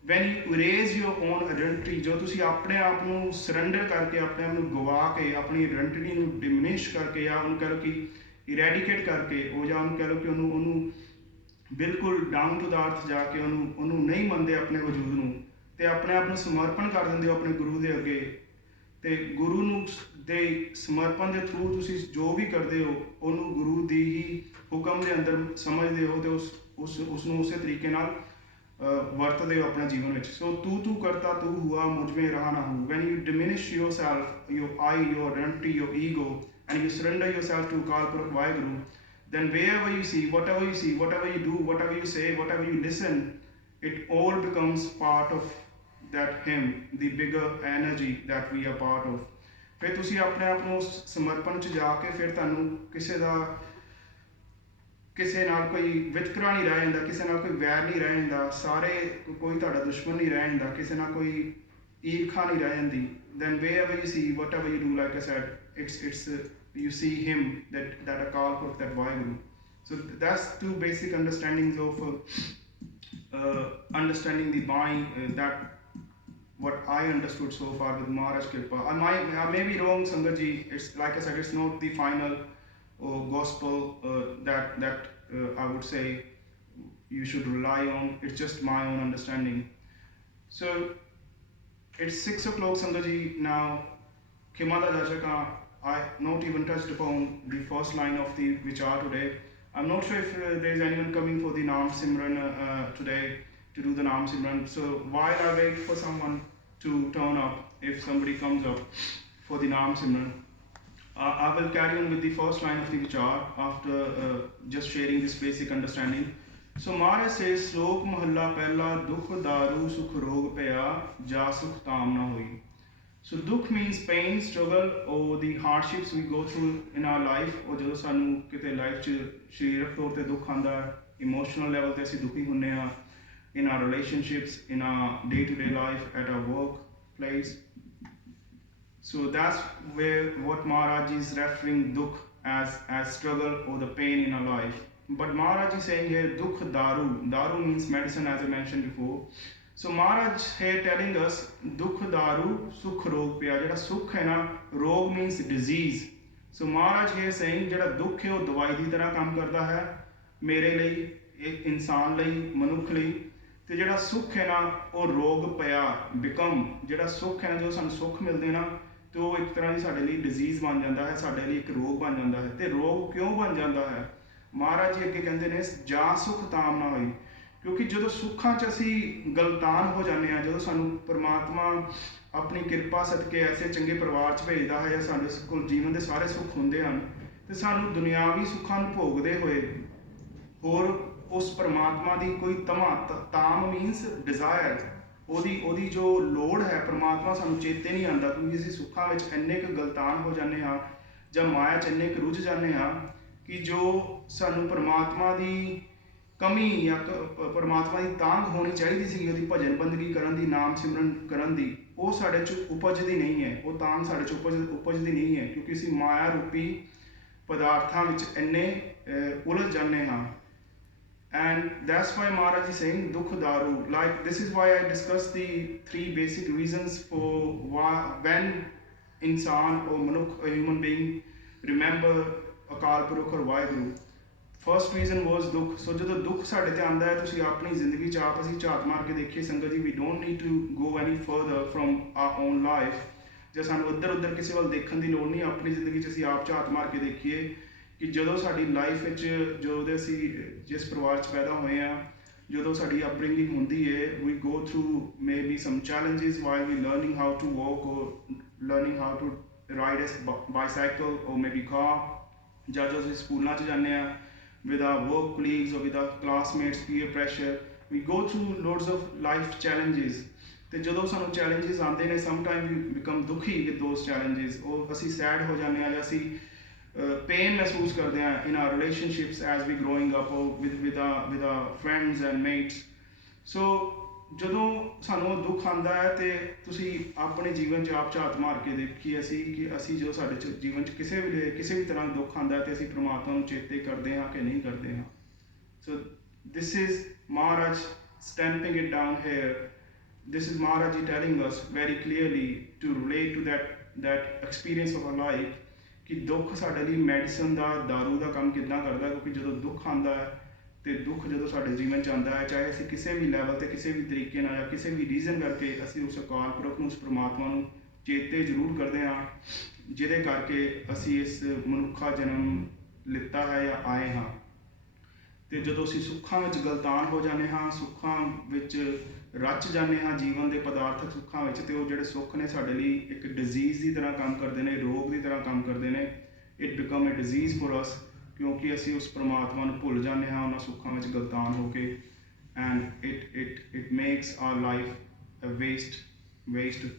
when you erase your own identity ਜੋ ਤੁਸੀਂ ਆਪਣੇ ਆਪ ਨੂੰ ਸਰੈਂਡਰ ਕਰਕੇ ਆਪਣੇ ਆਪ ਨੂੰ ਗਵਾ ਕੇ ਆਪਣੀ ਆਇਡੈਂਟੀਟੀ ਨੂੰ ਡਿਮਿਨਿਸ਼ ਕਰਕੇ ਜਾਂ ਉਹਨੂੰ ਕਹਿ ਲਓ ਕਿ ਇਰੈਡੀਕੇਟ ਕਰਕੇ ਉਹ ਜਾਂ ਉਹਨੂੰ ਕਹਿ ਲਓ ਕਿ ਉਹਨੂੰ ਬਿਲਕੁਲ ਡਾਊਨ ਟੂ ਦਾ ਅਰਥ ਜਾ ਕੇ ਉਹਨੂੰ ਨਹੀਂ ਮੰਨਦੇ ਆਪਣੇ ਵਜੂਦ ਨੂੰ ਤੇ ਆਪਣੇ ਆਪ ਨੂੰ ਸਮਰਪਣ ਕਰ ਦਿੰਦੇ ਹੋ ਆਪਣੇ ਗੁਰੂ ਦੇ ਅੱਗੇ ਤੇ ਗੁਰੂ ਨੂੰ ਦੇ ਸਮਰਪਣ ਦੇ ਥਰੂ ਤੁਸੀਂ ਜੋ ਵੀ ਕਰਦੇ ਹੋ ਉਹਨੂੰ ਗੁਰੂ ਦੀ ਹੀ ਹੁਕਮ ਦੇ ਅੰਦਰ ਸਮਝਦੇ ਹੋ ਤੇ ਉਸ ਨੂੰ ਉਸੇ ਤਰੀਕੇ ਨਾਲ ਵਰਤਦੇ ਹੋ ਆਪਣੇ ਜੀਵਨ ਵਿੱਚ ਸੋ ਤੂੰ ਕਰਤਾ ਤੂੰ ਹੁਆ ਮੁਝ ਮੇਂ ਰਹਾ ਨਾ ਹੂੰ when you diminish yourself your I your identity your ego and you surrender yourself to Akal Purkh Vaheguru then wherever you see whatever you do whatever you say whatever you listen it all becomes part of that him the bigger energy that we are part of ਫਿਰ ਤੁਸੀਂ ਆਪਣੇ ਆਪ ਨੂੰ ਸਮਰਪਣ 'ਚ ਜਾ ਕੇ ਫਿਰ ਤੁਹਾਨੂੰ ਕਿਸੇ ਨਾਲ ਕੋਈ ਵਿਤਕਰਾ ਨਹੀਂ ਰਹਿ ਜਾਂਦਾ ਕਿਸੇ ਨਾਲ ਕੋਈ ਵੈਰ ਨਹੀਂ ਰਹਿ ਜਾਂਦਾ ਸਾਰੇ ਕੋਈ ਤੁਹਾਡਾ ਦੁਸ਼ਮਣ ਨਹੀਂ ਰਹਿ ਜਾਂਦਾ ਕਿਸੇ ਨਾਲ ਕੋਈ ਈਰਖਾ ਨਹੀਂ ਰਹਿ ਜਾਂਦੀ then wherever you see whatever you do like I said it's you see him that Akal Purkh that Vaheguru so that's two basic understandings of understanding the Bani that what I understood so far with Maharaj Kripa I may be wrong Sangat ji it's like I said it's not the final gospel that I would say you should rely on it's just my own understanding so it's 6 o'clock Sangat ji now ਖਿਮਾ ਦਾ ਜਾਚਕ ਹਾਂ I not even touched upon the first line of the Vichaar today. I'm not sure if there is anyone coming for the Naam Simran today to do the Naam Simran. So while I wait for someone to turn up, if somebody comes up for the Naam Simran, I will carry on with the first line of the Vichar after just sharing this basic understanding. So Maharaj says, Slok Mahalla Pehla Dukh Daaroo Sukh Rog Paya Ja Sukh Tam Na Hoi. So Dukh means pain, struggle, or the hardships we go through in our life, or ਜਦੋਂ ਸਾਨੂੰ ਕਿਤੇ life 'ਚ ਸਰੀਰਕ ਤੌਰ ਤੇ ਦੁੱਖ ਆਉਂਦਾ, emotional level ਤੇ ਅਸੀਂ ਦੁਖੀ ਹੁੰਨੇ ਆ, in our relationships, in our day-to-day life, at our work place. So that's where what Maharaj is referring Dukh as struggle or the pain in our life. But Maharaj is saying here Dukh Daaroo. Daaroo means medicine, as I mentioned before. So Maharaj here telling us Dukh Daaroo Sukh Rog Pya. Jehda Sukh hai na, Rog means disease. So Maharaj here saying jehda Dukh hai, ਉਹ ਦਵਾਈ ਦੀ ਤਰ੍ਹਾਂ ਕੰਮ ਕਰਦਾ ਹੈ ਮੇਰੇ ਲਈ, ਇੱਕ ਇਨਸਾਨ ਲਈ, ਮਨੁੱਖ ਲਈ। ਤੇ ਜਿਹੜਾ ਸੁੱਖ ਹੈ ਨਾ, ਉਹ ਰੋਗ ਪਿਆ, ਬਿਕਮ, ਜਿਹੜਾ ਸੁੱਖ ਹੈ ਨਾ, ਜੋ ਸਾਨੂੰ ਸੁੱਖ ਮਿਲਦੇ ਨਾ, ਤੇ ਉਹ ਇੱਕ ਤਰ੍ਹਾਂ ਦੀ ਸਾਡੇ ਲਈ ਡਿਜ਼ੀਜ਼ ਬਣ ਜਾਂਦਾ ਹੈ, ਸਾਡੇ ਲਈ ਇੱਕ ਰੋਗ ਬਣ ਜਾਂਦਾ ਹੈ। ਤੇ ਰੋਗ ਕਿਉਂ ਬਣ ਜਾਂਦਾ ਹੈ? ਮਹਾਰਾਜ ਜੀ ਅੱਗੇ ਕਹਿੰਦੇ ਨੇ, ਜਾਂ ਸੁੱਖ ਤਾਮ ਨਾ ਹੋਈ। ਕਿਉਂਕਿ ਜਦੋਂ ਸੁੱਖਾਂ 'ਚ ਅਸੀਂ ਗਲਤਾਨ ਹੋ ਜਾਂਦੇ ਹਾਂ, ਜਦੋਂ ਸਾਨੂੰ ਪਰਮਾਤਮਾ ਆਪਣੀ ਕਿਰਪਾ ਸਦਕੇ ਐਸੇ ਚੰਗੇ ਪਰਿਵਾਰ 'ਚ ਭੇਜਦਾ ਹੈ, ਜਾਂ ਸਾਡੇ ਕੋਲ ਜੀਵਨ ਦੇ ਸਾਰੇ ਸੁੱਖ ਹੁੰਦੇ ਹਨ, ਤੇ ਸਾਨੂੰ ਦੁਨਿਆਵੀ ਸੁੱਖਾਂ ਨੂੰ ਭੋਗਦੇ ਹੋਏ ਹੋਰ ਉਸ ਪਰਮਾਤਮਾ ਦੀ ਕੋਈ ਤਾਮ ਮੀਨਸ ਡਿਜ਼ਾਇਰ, ਉਹਦੀ ਜੋ ਲੋੜ ਹੈ, ਪਰਮਾਤਮਾ ਸਾਨੂੰ ਚੇਤੇ ਨਹੀਂ ਆਉਂਦਾ, ਕਿਉਂਕਿ ਅਸੀਂ ਸੁੱਖਾਂ ਵਿੱਚ ਇੰਨੇ ਕੁ ਗਲਤਾਨ ਹੋ ਜਾਂਦੇ ਹਾਂ ਜਾਂ ਮਾਇਆ 'ਚ ਇੰਨੇ ਕੁ ਰੁੱਝ ਜਾਂਦੇ ਹਾਂ ਕਿ ਜੋ ਸਾਨੂੰ ਪਰਮਾਤਮਾ ਦੀ ਕਮੀ ਜਾਂ ਪਰਮਾਤਮਾ ਦੀ ਤਾਂਘ ਹੋਣੀ ਚਾਹੀਦੀ ਸੀ ਉਹਦੀ ਭਜਨ ਬੰਦਗੀ ਕਰਨ ਦੀ, ਨਾਮ ਸਿਮਰਨ ਕਰਨ ਦੀ, ਉਹ ਸਾਡੇ 'ਚ ਉਪਜਦੀ ਨਹੀਂ ਹੈ, ਉਹ ਤਾਂਘ ਸਾਡੇ 'ਚ ਉਪਜਦੀ ਨਹੀਂ ਹੈ, ਕਿਉਂਕਿ ਅਸੀਂ ਮਾਇਆ ਰੂਪੀ ਪਦਾਰਥਾਂ ਵਿੱਚ ਇੰਨੇ ਉਲਝ ਜਾਂਦੇ ਹਾਂ। And that's why Maharaj is saying Dukh Daaroo. Like, this is why I discussed the 3 basic reasons for when insan or manukh, a human being, remember Akal Purukh or Vaheguru. First reason was Dukh. So ਜਦੋਂ ਦੁੱਖ ਸਾਡੇ ਤੇ ਆਉਂਦਾ ਹੈ, ਤੁਸੀਂ ਆਪਣੀ ਜ਼ਿੰਦਗੀ 'ਚ ਆਪ ਅਸੀਂ ਝਾਤ ਮਾਰ ਕੇ ਦੇਖੀਏ ਸੰਗਤ ਜੀ, we don't need to go any further from our own life. ਜੇ ਸਾਨੂੰ ਉੱਧਰ ਕਿਸੇ ਵੱਲ ਦੇਖਣ ਦੀ ਲੋੜ ਨਹੀਂ, ਆਪਣੀ ਜ਼ਿੰਦਗੀ 'ਚ ਅਸੀਂ ਆਪ ਝਾਤ ਮਾਰ ਕੇ ਦੇਖੀਏ ਕਿ ਜਦੋਂ ਸਾਡੀ ਲਾਈਫ ਵਿੱਚ, ਜਦੋਂ ਅਸੀਂ ਜਿਸ ਪਰਿਵਾਰ 'ਚ ਪੈਦਾ ਹੋਏ ਹਾਂ, ਜਦੋਂ ਸਾਡੀ ਅਪਬ੍ਰਿੰਗਿੰਗ ਹੁੰਦੀ ਹੈ, we go through maybe some challenges while we learning how to walk or learning how to ride a bicycle or maybe car, ਜਾਂ ਜਦੋਂ ਅਸੀਂ ਸਕੂਲਾਂ 'ਚ ਜਾਂਦੇ ਹਾਂ with our work colleagues or with our classmates, peer pressure, we go through loads of life challenges. ਤੇ ਜਦੋਂ ਸਾਨੂੰ challenges ਆਉਂਦੇ ਨੇ, sometimes we become ਦੁਖੀ with those challenges, ਉਹ ਅਸੀਂ sad ਹੋ ਜਾਂਦੇ ਹਾਂ, ਜਾਂ ਅਸੀਂ pain ਮਹਿਸੂਸ ਕਰਦੇ ਹਾਂ in our relationships as we growing up or with our friends and mates. So ਜਦੋਂ ਸਾਨੂੰ ਉਹ ਦੁੱਖ ਆਉਂਦਾ ਹੈ, ਤੇ ਤੁਸੀਂ ਆਪਣੇ ਜੀਵਨ 'ਚ ਆਪ ਝਾਤ ਮਾਰ ਕੇ ਦੇਖੀਏ ਕਿ ਅਸੀਂ ਜੋ ਸਾਡੇ ਜੀਵਨ 'ਚ ਕਿਸੇ ਵੀ ਤਰ੍ਹਾਂ ਦਾ ਦੁੱਖ ਆਉਂਦਾ ਹੈ, ਤੇ ਅਸੀਂ ਪ੍ਰਮਾਤਮਾ ਨੂੰ ਚੇਤੇ ਕਰਦੇ ਹਾਂ ਕਿ ਨਹੀਂ ਕਰਦੇ ਹਾਂ। So this is Maharaj stamping it down here. This is Maharaj telling us very clearly to relate to that experience of our life, ਕਿ ਦੁੱਖ ਸਾਡੇ ਲਈ ਮੈਡੀਸਨ ਦਾ, ਦਾਰੂ ਦਾ ਕੰਮ ਕਿੱਦਾਂ ਕਰਦਾ। ਕਿਉਂਕਿ ਜਦੋਂ ਦੁੱਖ ਆਉਂਦਾ ਹੈ, ਤੇ ਦੁੱਖ ਜਦੋਂ ਸਾਡੇ ਜੀਵਨ 'ਚ ਆਉਂਦਾ ਹੈ, ਚਾਹੇ ਅਸੀਂ ਕਿਸੇ ਵੀ ਲੈਵਲ 'ਤੇ, ਕਿਸੇ ਵੀ ਤਰੀਕੇ ਨਾਲ, ਜਾਂ ਕਿਸੇ ਵੀ ਰੀਜ਼ਨ ਕਰਕੇ ਅਸੀਂ ਉਸ ਅਕਾਲ ਪੁਰਖ ਨੂੰ, ਉਸ ਪਰਮਾਤਮਾ ਨੂੰ ਚੇਤੇ ਜ਼ਰੂਰ ਕਰਦੇ ਹਾਂ, ਜਿਹਦੇ ਕਰਕੇ ਅਸੀਂ ਇਸ ਮਨੁੱਖਾ ਜਨਮ ਲਿੱਤਾ ਹੈ ਜਾਂ ਆਏ ਹਾਂ। ਤੇ ਜਦੋਂ ਅਸੀਂ ਸੁੱਖਾਂ ਵਿੱਚ ਗਲਤਾਨ ਹੋ ਜਾਂਦੇ ਹਾਂ, ਸੁੱਖਾਂ ਵਿੱਚ ਰਚ ਜਾਂਦੇ ਹਾਂ, ਜੀਵਨ ਦੇ ਪਦਾਰਥਕ ਸੁੱਖਾਂ ਵਿੱਚ, ਤੇ ਉਹ ਜਿਹੜੇ ਸੁੱਖ ਨੇ ਸਾਡੇ ਲਈ ਇੱਕ ਡਿਜ਼ੀਜ਼ ਦੀ ਤਰ੍ਹਾਂ ਕੰਮ ਕਰਦੇ ਨੇ, ਰੋਗ ਦੀ ਤਰ੍ਹਾਂ ਕੰਮ ਕਰਦੇ ਨੇ। It become a disease for us, ਕਿਉਂਕਿ ਅਸੀਂ ਉਸ ਪਰਮਾਤਮਾ ਨੂੰ ਭੁੱਲ ਜਾਂਦੇ ਹਾਂ ਉਹਨਾਂ ਸੁੱਖਾਂ ਵਿੱਚ ਗਲਤਾਨ ਹੋ ਕੇ। And it makes our life a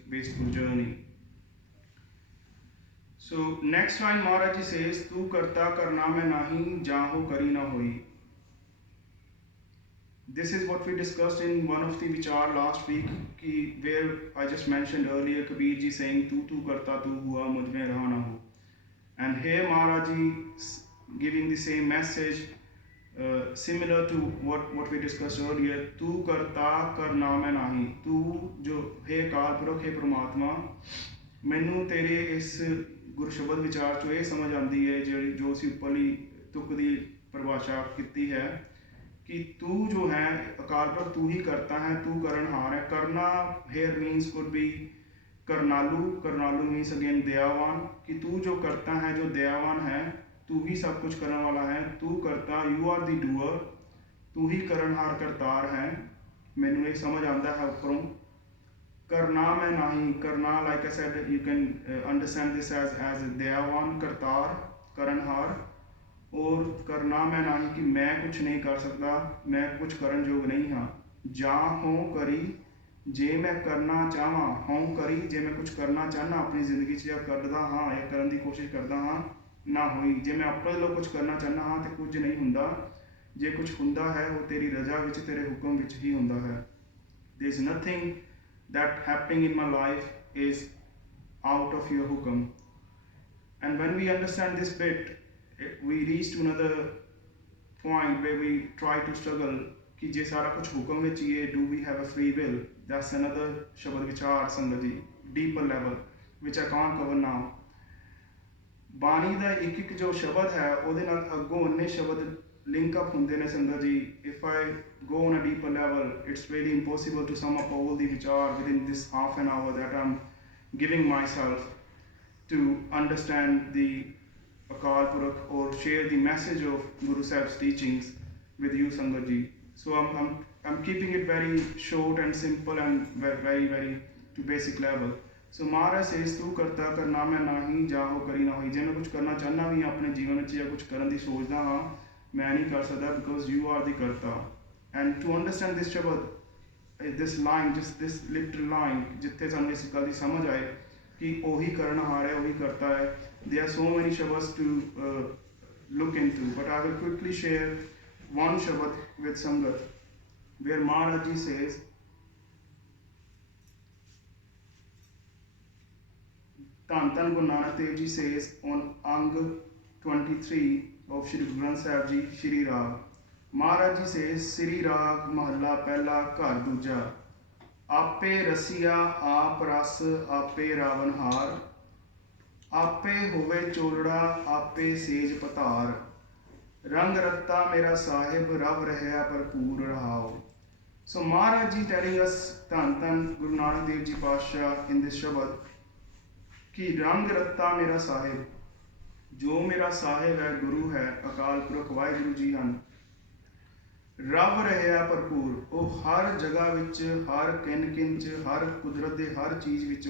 wasteful journey. So next line Maharaj ji says, तू करता करना मैं नाही, जाहो करी ना होई. This is what we discussed in one of the Vichaar last week, where I just mentioned earlier Kabir ji saying, तू करता तू हुआ, मुझ में रहा ना हो. And here Maharaj ji giving the same message, similar to what we discussed earlier. तू करता करना मैं नाही, तू जो है अकाल पुरख, है परमात्मा, ਮੈਨੂੰ ਤੇਰੇ ਇਸ ਗੁਰੂ ਸ਼ਬਦ ਵਿਚਾਰ 'ਚੋਂ ਇਹ ਸਮਝ ਆਉਂਦੀ ਹੈ, ਜੋ ਅਸੀਂ ਉੱਪਰਲੀ ਤੁਕ ਦੀ ਪਰਿਭਾਸ਼ਾ ਕੀਤੀ ਹੈ, कि तू जो है अकाल पुरख, तू ही करता है, तू करणहार है। करना here means could be करनालू, करनालू मीन्स अगेन दयावान, कि तू जो करता है, जो दयावान है, तू ही सब कुछ करने वाला है, तू करता, यू आर द डूअर, तू ही करनहार करतार है। मैनू ये समझ आता है उपरों। करना मैं नहीं, करना like I said you can understand this as दयावान, करतार, करनहार। और करना मैं नहीं कि मैं कुछ नहीं कर सकता, मैं कुछ करन योग नहीं हाँ। जा हों करी, जे मैं करना चाहवा, हों करी, जे मैं कुछ करना चाहना अपनी जिंदगी च, या करदा हाँ या करन दी कोशिश करदा हाँ, ना होई, जे मैं अपने लोग कुछ करना चाहना हाँ तो कुछ नहीं हुंदा, जे कुछ हुंदा है वो तेरी रजा विच, तेरे हुक्म विच ही हुंदा है। There is nothing that happening in my life is out of your hukum. And when we understand this bit, we reach to another point where we try to struggle कि जे सारा कुछ हुक्म विच ही है, do we have a free will? That's another Shabad Vichaar संगत जी, deeper level which I can't cover now. ਬਾਣੀ ਦਾ ਇੱਕ ਇੱਕ ਜੋ ਸ਼ਬਦ ਹੈ ਉਹਦੇ ਨਾਲ ਅੱਗੋਂ ਇੰਨੇ ਸ਼ਬਦ ਲਿੰਕ ਅਪ ਹੁੰਦੇ ਨੇ ਸੰਗਤ ਜੀ। If I go on a deeper level, it's really impossible to sum up all the vichar within this half an hour that I'm giving myself to understand the Akal Purakh or share the message of Guru Sahib's teachings with you Sangat ji. So I'm keeping it very short and simple and very to basic level. So Maharaj says तू करता करना मैं नाही, जाहो करी ना होई। जे मैं कुछ करना चाहना भी अपने जीवन में या कुछ करने की सोचदा हाँ, मैं नहीं कर सकता, because you are the करता। And to understand this Shabad, this line, just this little line, जिथे सानू इस गल दी समझ आए कि ओही करनहार है, ओही करता है। There are so many Shabads to look into, but I will quickly share one Shabad with Sangat, where Maharaj ji says, Dhan Dhan Guru Nanak Dev Ji says on Ang 23 of Shri Guru Granth Sahib Ji, Shri Rag. Maharaj Ji says, Shri Rag Mahalla Pehla Ghar Dooja, Ape Rasiya Aap Ras Ape Ravanhar, Ape Hove Cholda Ape Sej Patar, Rang Ratta Mera Sahib Rav Rahya Bharpoor Rahao. So Maharaj Ji telling us, Dhan Dhan Guru Nanak Dev Ji Pasha in this Shabad, कि रंग रत्ता मेरा साहिब, जो मेरा साहिब है, गुरु है, अकाल पुरख वाहिगुरु जी हैं, रब रहा भरपूर, वो हर जगह विच, हर किन किन च, हर कुदरत के हर चीज़ विच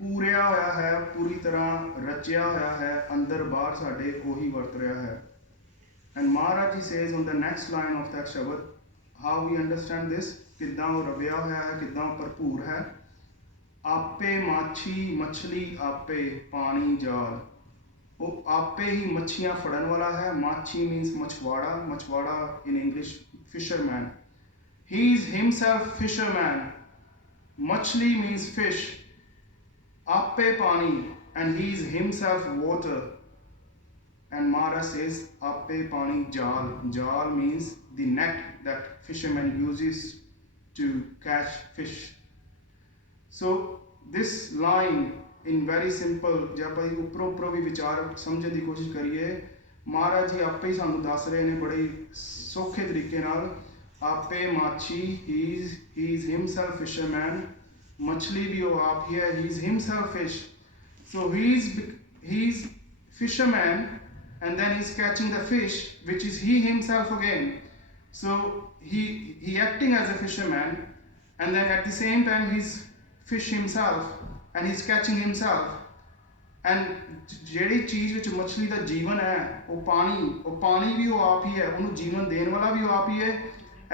पूरिया होया है, पूरी तरह रचिया होया है, अंदर बाहर साडे ओही वर्त रहा है। And Maharaj ji says on the next line of that शब्द, हाउ वी अंडरस्टैंड दिस, किदां वो रबिया होया है, किदां भरपूर है। आपे माछी मछली, आपे पानी जाल, वो आपे ही मच्छियाँ फड़न वाला है। माछी मीन्स मछवाड़ा, मछवाड़ा in English fisherman, he is himself fisherman. मछली मीन्स फिश, आपे पानी, and he is himself water. And Maharaj says आपे पानी जाल, जाल means the net that fisherman uses to catch fish. So this line in very simple, जे आप उपरों भी विचार समझने की कोशिश करिए, महाराज जी आपे ही सानू दस रहे हैं बड़े सौखे तरीके नाल। आपे माछी, he is himself fisherman, मछली भी वो आप ही है, he is himself fish. So he is fisherman and then he is catching the fish which is he himself again. So he acting as a fisherman and then at the same time he's fish himself and he's catching himself. And ਜਿਹੜੀ चीज़ विच मछली का जीवन है वो पानी भी वो आप ही है, उन्होंने जीवन देने वाला भी वो आप ही है।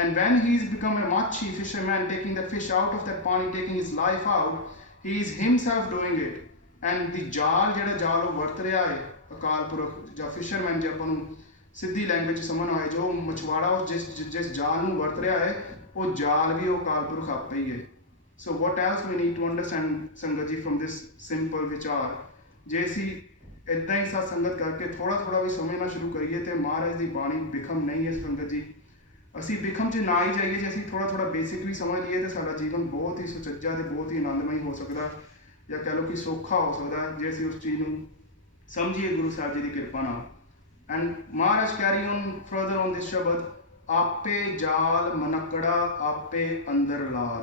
And when he's become a machi fisherman, taking the fish out of that pani, taking his life out, he is himself doing it. And the जाल ਜਿਹੜਾ जाल वो ਵਰਤ ਰਿਹਾ है ਅਕਾਲ ਪੁਰਖ ਜਾਂ ਫਿਸ਼ਰਮੈਨ, ਜੇ ਆਪਾਂ ਨੂੰ ਸਿੱਧੀ ਲੈਂਗੁਏਜ ਸਮਝ ਆਏ, ਜੋ ਮਛਵਾੜਾ ਉਹ ਜਿਸ ਜਾਲ ਨੂੰ ਵਰਤ ਰਿਹਾ ਹੈ ਉਹ ਜਾਲ ਵੀ ਉਹ ਅਕਾਲ ਪੁਰਖ ਆਪੇ ਹੀ ਹੈ। So what else we need to understand संगत जी from this simple विचार, जे ਅਸੀਂ इदा ही साथ संगत करके थोड़ा भी समझना शुरू करिए तो महाराज की बाणी बिखम नहीं है संगत जी। ਅਸੀਂ बिखम च ना ही जाइए, जे ਅਸੀਂ थोड़ा बेसिक भी समझ लीए तो साਡਾ जीवन बहुत ही सुचज्जा ਤੇ बहुत ही आनंदमय हो सकता, या कह लो कि सौखा हो सकता जे ਅਸੀਂ उस चीज़ ਨੂੰ समझिए गुरु साहब जी की कृपा नाल। And Maharaj carry on further on this शब्द, आपे जाल मनकड़ा आपे अंदर लाल,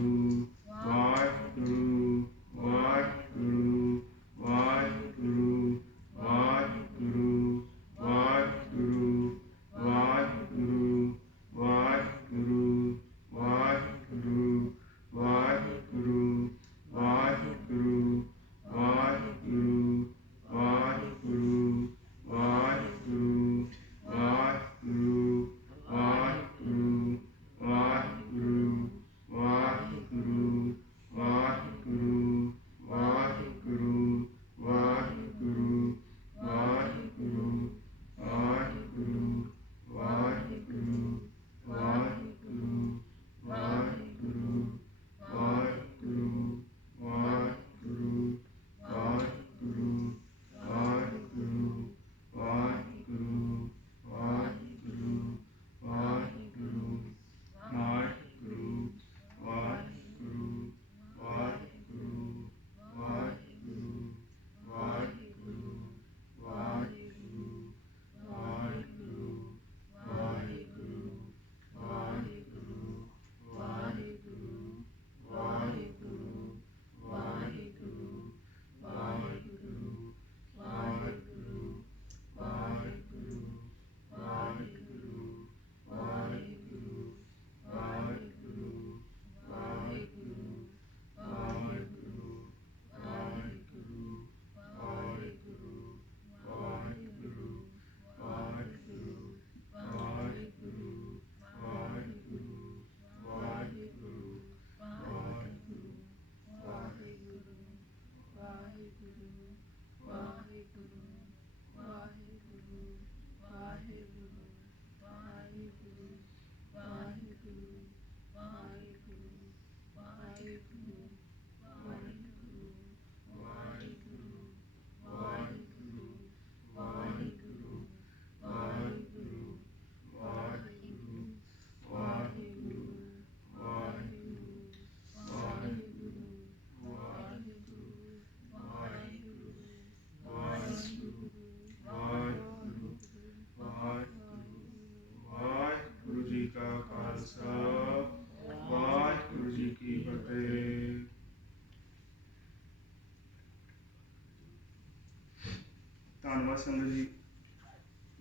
ਧੰਨਵਾਦ ਸੰਗਤ ਜੀ।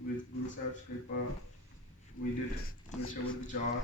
With Guru Sahib's Kripa, we did Shabad Vichaar.